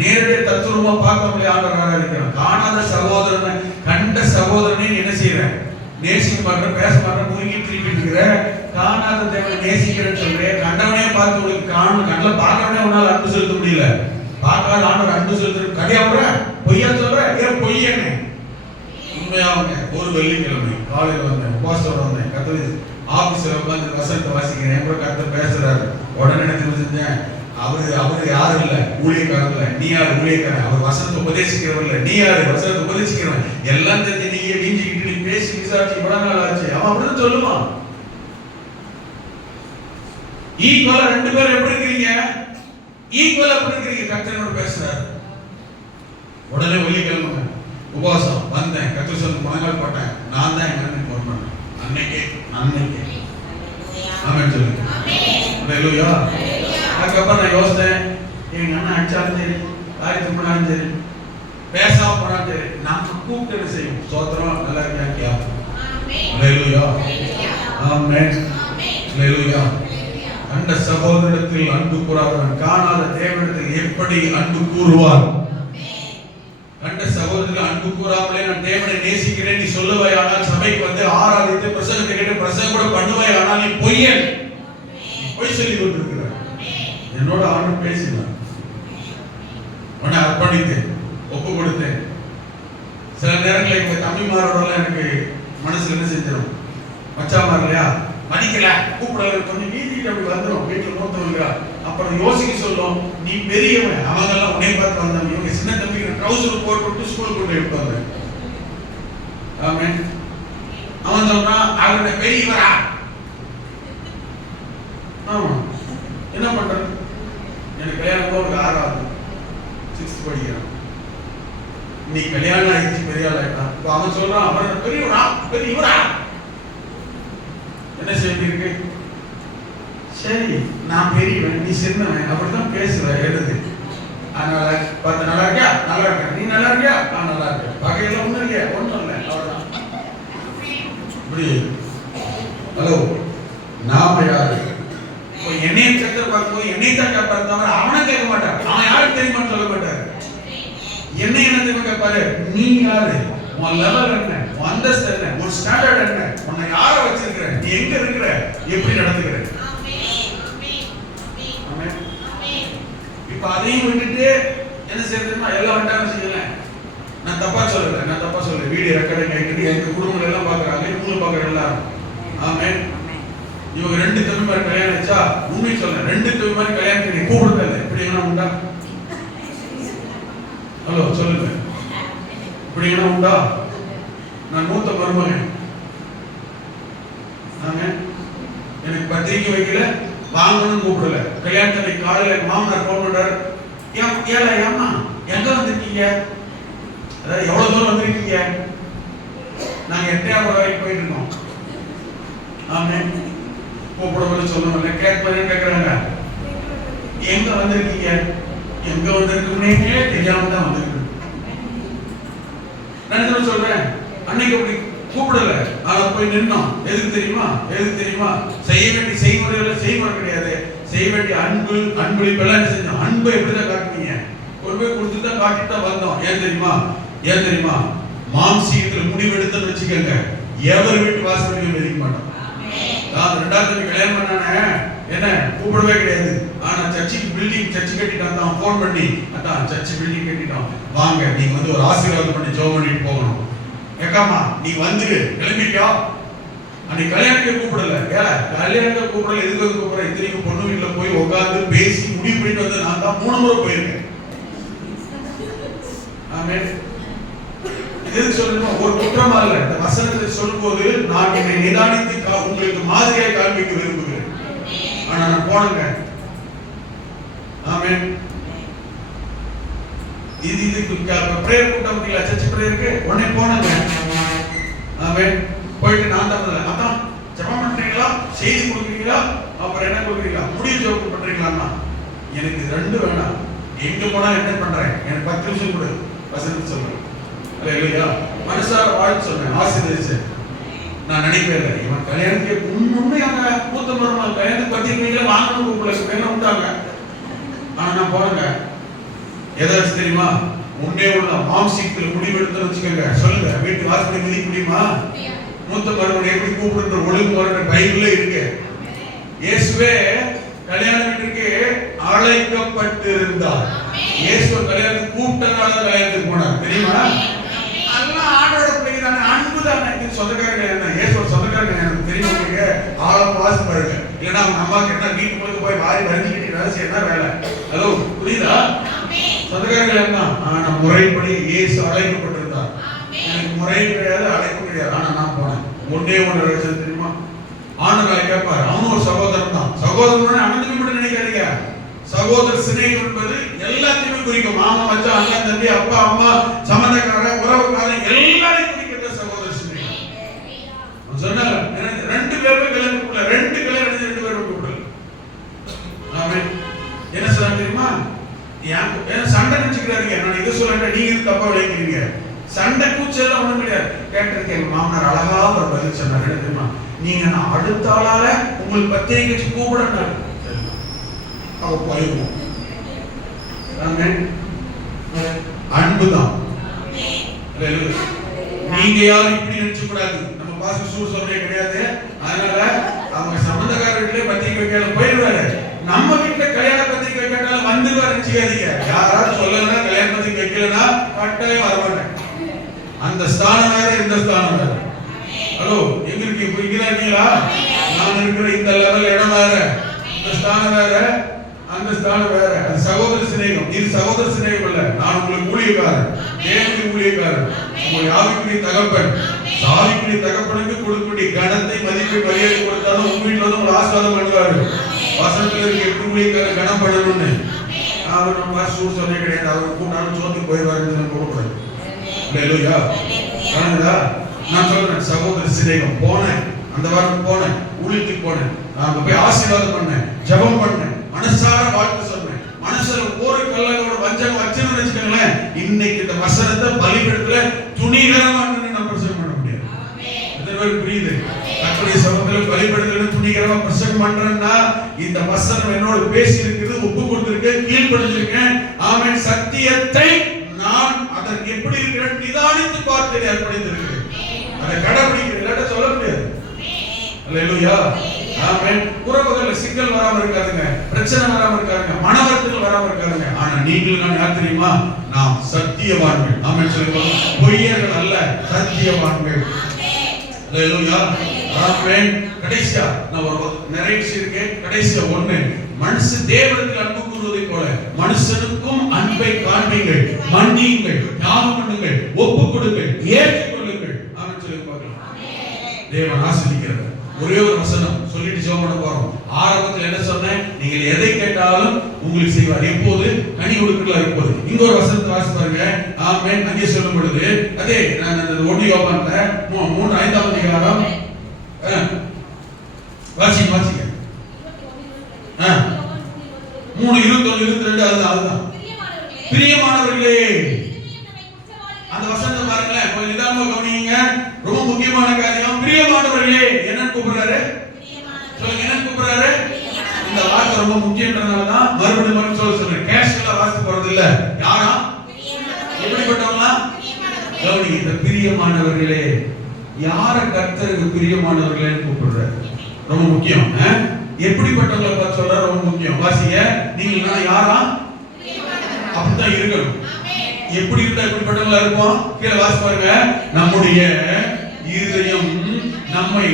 நேரடியா தத்துவமா பார்க்க முடியாது, ஆண்டவர் ஆராதிக்கிறோம். காணாத சகோதரனை கண்ட சகோதரனை என்ன செய்யற? நேசிக்க மாட்டேன், பேச மாட்டேன், முழுங்கி திருப்பிட்டு இருக்கிற. காணாத தேவனை நேசிக்கிறேன்னு சொல்றேன், கண்டவனே பார்த்து உங்களுக்கு கண்ணில் பார்க்கறவனே உன்னால அன்பு செலுத்த முடியல. பார்க்காத ஆண்டவர் அன்பு செலுத்த கிடையாதுற, பொய்யா சொல்ற. ஏன் பொய்யன்னு? உண்மையாவங்க. ஒரு வெள்ளிக்கிழமை காலையில் வந்தேன், உபவாசம் வந்தேன், கத்தோலிக்க ஆபீஸ்ல உட்காந்து வசனத்தை வாசிக்கிறேன், கூட கத்தர் பேசுறாரு. உடனே என்ன செஞ்சேன்? அவரு யாரும் இல்ல, ஊழியக்காரன் இல்ல. நீ யாரு? ஊழியக்காரன். அவர் வசனத்தை உபதேசிக்கிறவர் இல்ல. நீ யாரு? வசனத்தை உபதேசிக்கிறவன். எல்லாம் தெரிஞ்சு நீங்க வீஞ்சிக்கிட்டு நீ பேசி விசாரிச்சு இவ்வளவு நாள் ஆச்சு. அவன் அப்படிதான் சொல்லுவான். ஈக்குவலா ரெண்டு பேரும் எப்படி இருக்கீங்க? ஈக்குவலா எப்படி இருக்கீங்க? கர்த்தரோட பேசுறாரு. உடனே வெள்ளிக்கிழமை உபவாசம் வந்தேன், கர்த்தர் சொல்லி முழங்கால் போட்டேன். நான் தான் எங்க அண்ணனுக்கு ஃபோன் பண்ணேன். அன்னைக்கே ஆமென் சொல்லுங்க. ஹல்லேலூயா. அதுக்கப்புறம் நான் யோசித்தேன், எங்க அண்ணன் அடிச்சாலும் சரி, வாய் தும்பினாலும் சரி, பேசாம போனாலும் சரி, நம்ம கூப்பிட்டு செய்வோம். சோத்திரம் நல்லா இருக்கியா? ஹல்லேலூயா. ஆமென். ஹல்லேலூயா. கண்ட சகோதரத்தில் அன்பு கூறாதவன் காணாத தேவனிடத்தில் எப்படி அன்பு கூறுவார்? கண்ட சகோதரத்தில் அன்பு கூறாமலே நான் தேவனை நேசிக்கிறேன் நீ சொல்லுவாய், ஆனால் சபைக்கு வந்து ஆராதித்து பிரசங்கத்தை கேட்டு பிரசங்கம் கூட பண்ணுவாய், ஆனால் நீ பொய்யன். பொய் சொல்லி கொண்டிருக்கிறார். என்னோட ஆண்டு பேசினார், உன்னை அர்ப்பணித்தேன், ஒப்பு கொடுத்தேன். சில நேரங்களில் எங்க தம்பிமாரோட எனக்கு மனசுல என்ன செஞ்சிடும், மச்சாமார் இல்லையா, மதிக்கல, கூப்பிடல, கொஞ்சம் வீதிக்கு அப்படி வந்துடும், வீட்டுல மூத்தவங்க. அப்புறம் யோசிக்க சொல்லும், நீ பெரியவன், அவங்க எல்லாம் உன்னை பார்த்து வந்தாங்க, இவங்க சின்ன தம்பிக்கு ட்ரௌசர் போட்டு ஸ்கூல் கொண்டு எடுப்பாங்க. ஆமென். அவன் சொல்றா, அவருடைய பெரியவரா? ஆமா. என்ன பண்றது? எனக்கு கல்யாணம் ஒரு 6வது 6th படிக்கிறான். நீ கல்யாணம் ஆயிடுச்சு, பெரிய ஆள் ஆயிட்டான். இப்போ அவன் சொல்றான், அவன் பெரியவரா? என்ன செய்திருக்கு? சரி, நான் பெரியவன், நீ சின்னவன், அப்படிதான் பேசுவ எழுது. அதனால பார்த்து நல்லா இருக்கியா? நல்லா இருக்க. நீ நல்லா இருக்கியா? நான் நல்லா இருக்கேன். வகையில ஒண்ணும் இல்லையா? ஒண்ணும் இல்லை, அவ்வளவுதான். இப்படி ஹலோ, நாம யாரு? என்னைய கத்தர் பார்க்கும்போது என்னை தான் கேட்பாரு, தவிர அவனை கேட்க மாட்டார். அவன் யாருக்கு தெரியுமான்னு சொல்ல மாட்டார். என்ன தெரியுமா கேட்பாரு? நீ யாரு? உன் லெவல் என்ன? உன் அந்தஸ்து என்ன? உன் ஸ்டாண்டர்ட் என்ன? உன்னை யார வச்சிருக்கிற? நீ எங்க இருக்கிற? எப்படி நடந்துக்கிற? இப்ப அதையும் விட்டுட்டு என்ன செய்யறதுன்னா எல்லாம் வட்டாரம் செய்யல. நான் தப்பா சொல்லல, வீடியோ ரெக்கார்டிங் ஆகிட்டு எங்க குடும்பங்கள் எல்லாம் பாக்குறாங்க, இவங்களும் பாக்குற எல்லாரும். ஆமென். இவங்க 2 தம்பிமார் கல்யாணம் ஆச்சா? உண்மை சொல்றேன், 2 தம்பிமார் கல்யாணத்துக்கு கூப்பிடுறது இல்லை. இப்படி என்ன உண்டா? ஹலோ சொல்லுங்க, இப்படி என்ன உண்டா? நான் மூத்த மருமகன். எனக்கு பத்திரிக்கை வைக்கல, வாங்கணும் கூப்பிடல. கல்யாணத்துக்கு காலையில மாமனார் போன் பண்றாரு, ஏமா எங்க வந்திருக்கீங்க, அதாவது எவ்வளவு தூரம் வந்திருக்கீங்க. நாங்க 8ஆவது வரைக்கும் போயிட்டு இருக்கோம். ஆமே கூப்பிடவும் சொல்லணும்ல, கேட்கறாங்க எங்க வந்திருக்கீங்க, எங்க வந்திருக்குன்னே தெரியாம தான் வந்திருக்கு. நான் சொல்றேன், அன்னைக்கு அப்படி கூப்பிடல, ஆனா போய் நின்னோம். எதுக்கு தெரியுமா? செய்ய வேண்டிய செய்முறை கிடையாது. செய்ய வேண்டிய அன்பளிப்பெல்லாம் என்ன செஞ்சோம்? அன்பை எப்படிதான் காட்டுவீங்க? கொண்டு போய் கொடுத்து தான் காட்டிட்டு தான் வந்தோம். ஏன் தெரியுமா? மாம்சீகத்துல முடிவெடுத்துன்னு வச்சுக்கோங்க, எவர் வீட்டு வாசல் மதிக்க மாட்டோம். நான் 2வது கல்யாணம் பண்ணானே, என்ன கூப்பிடவே கிடையாது. ஆனா சர்ச்சு கட்டிட்டான் தான், போன் பண்ணி அதான் சர்ச்சு பில்டிங் கட்டிட்டோம், வாங்க நீங்க வந்து ஒரு ஆசீர்வாதம் பண்ணி ஜெபம் பண்ணிட்டு போகணும். ஏக்காமா நீ வந்து கிளம்பிட்டியா? அன்னைக்கு கல்யாணத்துக்கு கூப்பிடல. கல்யாணத்துக்கு கூப்பிடல, எதுக்கு வந்து கூப்பிடுற? இத்தனைக்கு பொண்ணு வீட்டுல போய் உட்கார்ந்து பேசி முடிவு பண்ணிட்டு வந்து நான் தான் 3 முறை போயிருக்கேன். ஆமென். எதுக்கு சொல்லணும்? ஒரு குற்றமா இல்ல. இந்த வசனத்தை சொல்லும்போது நான் என்னை நிதானித்து உங்களுக்கு மாதிரியாக காண்பிக்க விரும்புகிறேன். ஆனா நான் போனேங்க. ஆமென். இதுக்கு பிரேயர் கூட்டம் இல்ல, சர்ச் பிரேயருக்கு உடனே போனேங்க. ஆமென். போயிட்டு நான் தான் அதான் ஜெபம் பண்றீங்களா, செய்தி கொடுக்குறீங்களா, அப்புறம் என்ன கொடுக்குறீங்களா, முடிவு ஜெபம் பண்றீங்களா? எனக்கு இது 2 வேணாம். எங்க போனா என்ன பண்றேன், எனக்கு 10 நிமிஷம் கொடு, வசனத்தை சொல்றேன். அல்லேலூயா. மனசார வாழ்த்து சொன்னேன், ஆசீர்வதிச்சு. நான் நினைக்கவே இல்லை, இவன் கல்யாணத்துக்கு உண்மையாக மூத்த மருமகன் கல்யாணத்துக்கு பத்திரிக்கையில வாங்கணும் கூப்பிடல என்ன உண்டாங்க. ஆனா நான் போறேங்க. எதாச்சும் தெரியுமா? முன்னே உள்ள மாம்சீகத்தில் முடிவெடுத்து வச்சுக்கோங்க. சொல்லுங்க, வீட்டு வாசப்படி மிதிக்க முடியுமா? மூத்த மருமகனை எப்படி கூப்பிடுற ஒழுங்குமுறை பைபிள்ல இருக்கு. இயேசுவே கல்யாண வீட்டுக்கு அழைக்கப்பட்டிருந்தார். இயேசுவை கல்யாணத்துக்கு கூப்பிட்டனால கல்யாணத்துக்கு போனார். தெரியுமா? எல்லாம் ஆண்டோட பிள்ளைங்க தானே, அன்பு தானே. இது சொந்தக்காரங்க என்ன? இயேசுவோட சொந்தக்காரங்க எனக்கு தெரியும். உங்களுக்கு ஆழம் வாசி பாருங்க. இல்லைன்னா அவங்க அம்மாவுக்கு என்ன வீட்டு முழுக்க போய் வாரி வரைஞ்சிக்கிட்டு வேலை செய்ய வேலை. ஹலோ, புரியுதா? சொந்தக்காரங்க என்ன? ஆனா முறைப்படி இயேசு அழைக்கப்பட்டிருந்தார். எனக்கு முறை கிடையாது, அழைப்பு கிடையாது. ஆனா நான் போனேன். ஒன்னே ஒன்று தெரியுமா? ஆண்டவரை கேட்பாரு, அவனும் ஒரு சகோதரன் தான். சகோதரன் அனந்தமே மட்டும் நினைக்காதீங்க. சகோதர சிநேகம் என்பது எல்லாத்தையுமே குறிக்கும். மாமா, மச்சான், அண்ணன், தம்பி, அப்பா, அம்மா, சம்பந்தக்காரன், உறவுக்காரன் எல்லாரையும் குறிக்கிற சகோதர சிநேகம். சொன்னாங்க, எனக்கு 2 பேருமே கல்யாணம் கூப்பிடல, 2 கல்யாணம் 2 பேருமே கூப்பிடல. ஆமென். என்ன சொல்றாங்க தெரியுமா? ஏன் சண்டை நினைச்சுக்கிறாருங்க. நான் இதை சொல்றேன், நீங்க இது தப்பா விளைக்கிறீங்க. சண்டை கூச்சல் ஒண்ணும் கிடையாது. கேட்டிருக்கேன், எங்க மாமனார் அழகா ஒரு பதில் சொன்னார். என்ன தெரியுமா? நீங்க நான் அடுத்த ஆளால உங்களுக்கு பத்திரிக்கை வச்சு கூப்பிடணும். அவ போயிருவோம். அன்புதான். நீங்க யாரும் இப்படி நினைச்சு கூடாது. நம்ம பாஸ்டர் சூர் சொல்றே கிடையாது. அதனால அவங்க சம்பந்தக்கார வீட்டுல பத்திரிக்கை வைக்காத போயிடுவாரு. நம்ம வீட்டுல கல்யாண பத்திரிக்கை வைக்காட்டாலும் வந்துருவாரு நினைச்சுக்காதீங்க. யாராவது சொல்லலன்னா கல்யாண பத்திரிக்கை வைக்கலன்னா கட்டாயம் வரமாட்டேன். அந்த ஸ்தானம் வேற, இந்த ஸ்தானம் வேற. ஹலோ, எங்க இருக்கீங்க? இங்கதான் இருக்கீங்களா? நான் இருக்கிற இந்த லெவல் இடம் வேற, இந்த ஸ்தானம் வேற, அந்த ஸ்தானம் வேற. அது சகோதர சிநேகம். இது சகோதர சிநேகம் இல்ல. நான் உங்களுக்கு ஊழியக்காரன், தேவனுடைய ஊழியக்காரன், உங்கள் ஆவிக்குரிய தகப்பன். ஆவிக்குரிய தகப்பனுக்கு கொடுக்கக்கூடிய கனத்தை, மதிப்பை, மரியாதை கொடுத்தாலும் உங்க வீட்டுல வந்து உங்களை ஆசீர்வாதம் பண்ணுவாரு. வசனத்துல இருக்க 8 ஊழியக்காரன் கனம் பண்ணணும்னு அவர் நம்ம சூர் சொன்னே கிடையாது. அவர் கூட்டாலும் சோத்து போயிடுவாருன்னு கொடுக்குறேன். அல்லேலூயா. நான் சொல்றேன், சகோதர சிநேகம். போனேன், அந்த வாரம் போனேன், ஊழியத்துக்கு போனேன், நான் போய் ஆசீர்வாதம் பண்ணேன், ஜெபம் பண்ணேன், மனசார வாழ்த்து சொன்னேன். மனசுல ஒரு கல்லோட வஞ்சம் வச்சுன்னு நினைச்சுக்கோங்களேன், இன்னைக்கு இந்த வசனத்தை பலிபீடத்துல துணிகரமா நம்ம பிரசங்கம் பண்ண முடியாது. எத்தனை பேருக்கு புரியுது? கர்த்தருடைய சபையில பலிபீடத்துல துணிகரமா பிரசங்கம் பண்றேன்னா இந்த வசனம் என்னோட பேசி இருக்குது, ஒப்பு கொடுத்திருக்கேன், கீழ்ப்படிஞ்சிருக்கேன். ஆமென். சத்தியத்தை நான் அதற்கு எப்படி இருக்கிறேன் நிதானித்து பார்த்து ஏற்படுத்தியிருக்கிறேன். அதை கடைபிடிக்கிறேன், இல்லாட்ட சொல்ல முடியாது. அல்லேலூயா. ஆமென். உறவுகள்ல சிக்கல் வராம இருக்காதுங்க, பிரச்சனை வராம இருக்காதுங்க, மனவருத்தங்கள் வராம இருக்காதுங்க. ஆனா நீங்கள் நான் யார் தெரியுமா? நாம் சத்தியவான்கள். ஆமென் சொல்லுங்க. பொய்யர்கள் அல்ல, சத்தியவான்கள். அல்லேலூயா. ஆமென். கடைசியா நான் ஒரு நிறைய விஷயம் இருக்கேன். கடைசியா ஒண்ணு, மனுஷ தேவனுக்கு அன்பு கூறுவதை போல மனுஷனுக்கும் அன்பை காண்பீங்கள், மன்னியுங்கள், தியாகம் பண்ணுங்கள், ஒப்பு கொடுங்கள், ஏற்றுக்கொள்ளுங்கள். ஆமென். தேவன் ஆசீர்வதிக்கிறார். ஒரே ஒரு வசனம் சொல்லிட்டு ஜெபம் பண்ண போறோம். ஆரம்பத்தில் என்ன சொன்னேன்? நீங்கள் எதை கேட்டாலும் உங்களுக்கு செய்வார். எப்போது? கனி கொடுக்கல இருப்போது. இங்க ஒரு வசனத்தை வாசி பாருங்க. ஆமென். அங்கே சொல்லும் பொழுது அதே நான் 1 யோவான்ல 3:5 அதிகாரம் வாசிங்க 3:21-22 அதுதான். பிரியமானவர்களே, அந்த வசனத்தை பாருங்களேன், கொஞ்சம் நிதானமா கவனிங்க. ரொம்ப முக்கியமான காரியம். பிரியமானவர்களே என்னன்னு கூப்பிடுறாரு? சொல்லுங்க, என்ன கூப்பிடுறாரு? இந்த வார்த்தை ரொம்ப முக்கியம்ன்றதுனால தான் மறுபடியும் சொல்றேன். கேஷுவலா வாசி போறது இல்ல. யாரா? எப்படிப்பட்டவங்களா? கவனிங்க, இந்த பிரியமானவர்களே யார கர்த்தருக்கு பிரியமானவர்களேன்னு கூப்பிடுறாரு? ரொம்ப முக்கியம். எப்படிப்பட்டவங்களை பார்த்து சொல்ற? ரொம்ப முக்கியம். வாசிங்க. நீங்க யாரா? அப்படிதான் இருக்கணும். எப்படி இருந்தா எப்படிப்பட்டவங்களா இருப்போம்? கீழே வாசி பாருங்க. நம்முடைய இருதயம் நம்மை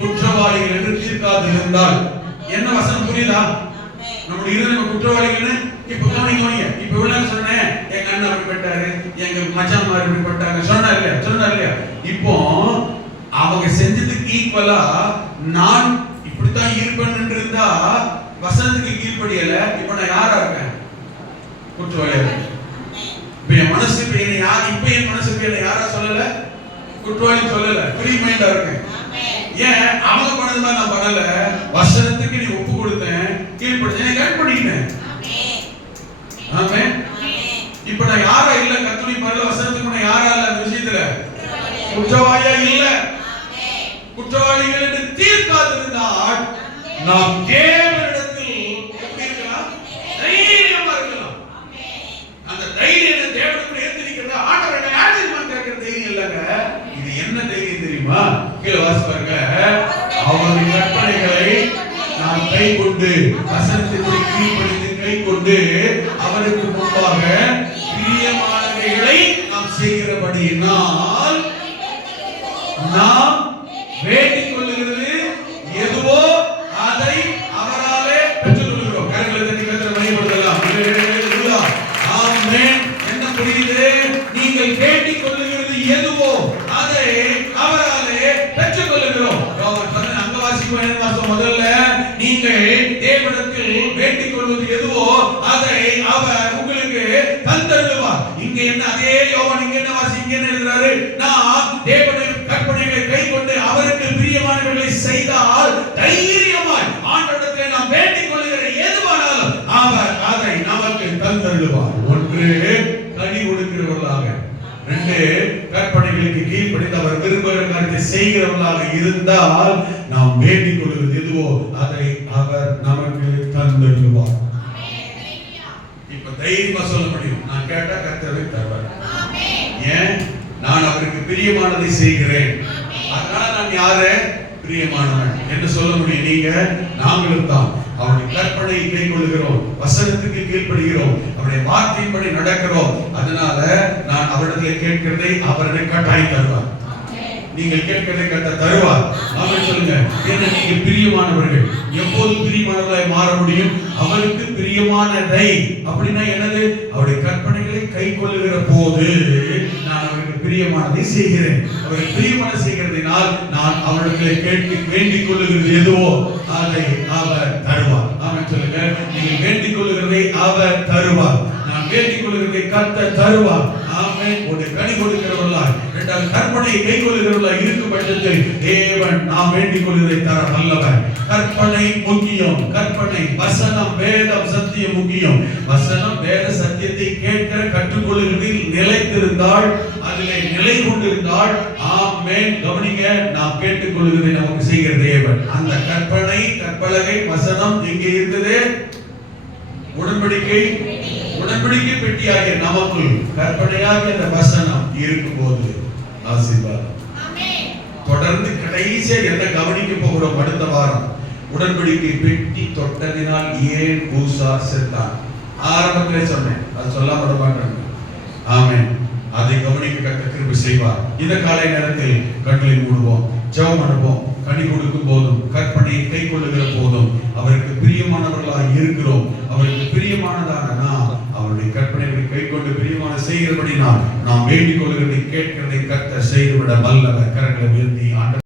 குற்றவாளிகள் என்று தீர்க்காது இருந்தால். என்ன வசனம் புரியுதா? நம்முடைய இருதயம் குற்றவாளிகள். இப்ப கவனிங்க. இப்ப இவ்வளவு சொன்னேன், எங்க அண்ணன் அப்படிப்பட்டாரு, எங்க மச்சான் மாதிரி அப்படிப்பட்டாங்க சொன்னா இல்லையா? இப்போ அவங்க செஞ்சதுக்கு ஈக்குவலா நான் இப்படித்தான் இருப்பேன்னு இருந்தா வசனத்துக்கு கீழ்ப்படியல. இப்ப நான் யாரா இருக்கேன்? குற்றவாளியா இருக்கேன். இப்ப என் மனசுக்கு என் மனசுக்கு என்ன யாரா சொல்லல? குற்றவாளி சொல்லல. ஃப்ரீ மைண்டா இருக்கேன். ஏன்? அவங்க பண்ணது மாதிரி நான் பண்ணல. வசனத்துக்கு நீ ஒப்பு கொடுத்தேன், கீழ்ப்படிச்சேன், கீழ்ப்படிட்டேன். ஆமென். இப்ப நான் யாரா இல்ல? கர்த்தருடைய பரல வசனத்துக்கு நான் யாரா இல்ல? அந்த விஷயத்துல குற்றவாளியா இல்ல. குற்றவாளிகள் என்று தீர்க்காதிருந்தால் நாம் தேவனிடத்தில் எப்படி இருக்கலாம்? தைரியமா இருக்கலாம். அந்த தைரியத்தை தேவனுக்கு ஏத்திக்கிறது ஆண்டவரை ஆச்சரியமா கேட்கிற தைரியம் இல்லங்க. இது என்ன தைரியம் தெரியுமா? கீழே வாசி பாருங்க. அவருடைய கற்பனைகளை நாம் கை கொண்டு வசனத்தின்படி கீழ்ப்படிந்து கை கொண்டு அவருக்கு முன்பாக பிரியமானவைகளை நாம் செய்கிறபடியினால் நாம் வேண்டிக் கொள்ளுகிறது எதுவோ அதை அவராலே பெற்றுக் கொள்கிறோம். கரங்களை தட்டி கர்த்தரை மகிமைப்படுத்தலாம். ஆமென். என்ன புரியுது? நீங்கள் வேண்டிக் கொள்ளுகிறது எதுவோ அதை அவராலே பெற்றுக் கொள்கிறோம். அங்க வாசிக்கும் முதல்ல நீங்கள் தேவனிடத்தில் வேண்டிக் கொள்வது எதுவோ அதை அவர் உங்களுக்கு தந்தருளுவார். இங்க என்ன அதே யோவான் இங்க என்ன வாசி இங்க என்ன எழுதுறாரு? நான் தேவனுடைய கற்பனைகளை கைக்கொண்டு அவருக்கு பிரியமானவைகளை செய்தால் தைரியமாய் ஆண்டவரிடத்திலே நாம் வேண்டிக் கொள்கிற எதுவானாலும் அவர் அதை நமக்கு தந்தருளுவார். ஒன்று, கனி கொடுக்கிறவர்களாக. 2, கற்பனைகளுக்கு கீழ்ப்படிந்து அவர் விரும்புகிற காரியத்தை செய்கிறவர்களாக இருந்தால் நாம் வேண்டிக் கொள்வது எதுவோ அதை அவர் நமக்கு தந்தருளுவார். இப்ப தைரியமா சொல்ல முடியும், நான் கேட்டா கர்த்தர் தருவார். ஏன்? நான் அவருக்கு பிரியமானதை செய்கிறேன். அதனால நான் யாரு? பிரியமானவன் என்று சொல்ல முடியும். நீங்க நாங்களும் தான் அவருடைய கற்பனையை கைக்கொள்கிறோம், வசனத்துக்கு கீழ்ப்படுகிறோம், அவருடைய வார்த்தையின்படி நடக்கிறோம். அதனால நான் அவரிடத்தில் கேட்கிறதை அவருடைய கட்டாயம் தருவார். நீங்கள் கேட்கிறதை கர்த்தர் தருவார். ஆமென் சொல்லுங்க. ஏன்னா நீங்க பிரியமானவர்கள். எப்போது பிரியமானவர்களாய் மாற முடியும்? அவருக்கு பிரியமானதை. அப்படின்னா என்னது? அவருடைய கற்பனைகளை கைக்கொள்ளுகிற போது நான் அவருக்கு பிரியமானதை செய்கிறேன். அவருக்கு பிரியமானதை செய்கிறதினால் நான் அவரிடத்தில் கேட்டு வேண்டிக் கொள்ளுகிறது எதுவோ அதை அவர் தருவார். ஆமென் சொல்லுங்க. நீங்கள் வேண்டிக் கொள்ளுகிறதை அவர் தருவார். நான் வேண்டிக் கொள்ளுகிறதை கர்த்தர் தருவார். ஆமென். ஒரு கனி கொடுக்கிறவர்களாய், இரண்டாவது கற்பனையை கைக்கொள்ளுகிறவர்களாய் இருக்கும் பட்சத்தில் தேவன் நாம் வேண்டிக் கொள்வதை தர வல்லவர். கற்பனை முக்கியம். கற்பனை, வசனம், வேதம், சத்தியம் முக்கியம். வசனம், வேத, சத்தியத்தை கேட்கிற கற்றுக்கொள்ளுகிறதில் நிலைத்திருந்தால், அதிலே நிலை கொண்டிருந்தால், ஆமென். கவனிங்க, நாம் கேட்டுக்கொள்வதை நமக்கு செய்கிற தேவன். அந்த கற்பனை, கற்பலகை, வசனம் எங்கே இருந்தது? உடன்படிக்கை பெட்டியாகிய நமக்குள் கற்பனையாகிய அந்த வசனம் இருக்கும்போது ஆசீர்வாதம். தொடர்ந்து கடைசியா என்ன கவனிக்க போகிறோம்? அடுத்த வாரம் உடன்படிக்கை பெட்டி தொட்டதினால் ஏன் ஊசா செத்தான்? ஆரம்பத்திலே சொன்னேன், அது சொல்லாம விட மாட்டாங்க. ஆமென். அதை கவனிக்க கர்த்தர் கிருபை செய்வார். இந்த காலை நேரத்தில் கண்களை மூடுவோம், ஜெபம் பண்ணுவோம். கனி கொடுக்கும் போதும் கற்பனையை கை கொள்ளுகிற போதும் அவருக்கு பிரியமானவர்களாக இருக்கிறோம். அவருக்கு பிரியமானதான நாம் அவருடைய கற்பனைகளை கை கொண்டு பிரியமான செய்கிறபடினால் நாம் வேண்டிக் கொள்கிறதை கேட்கிறதை கர்த்தர் செய்துவிட வல்லவர். கரங்களை உயர்த்தி ஆண்டவர்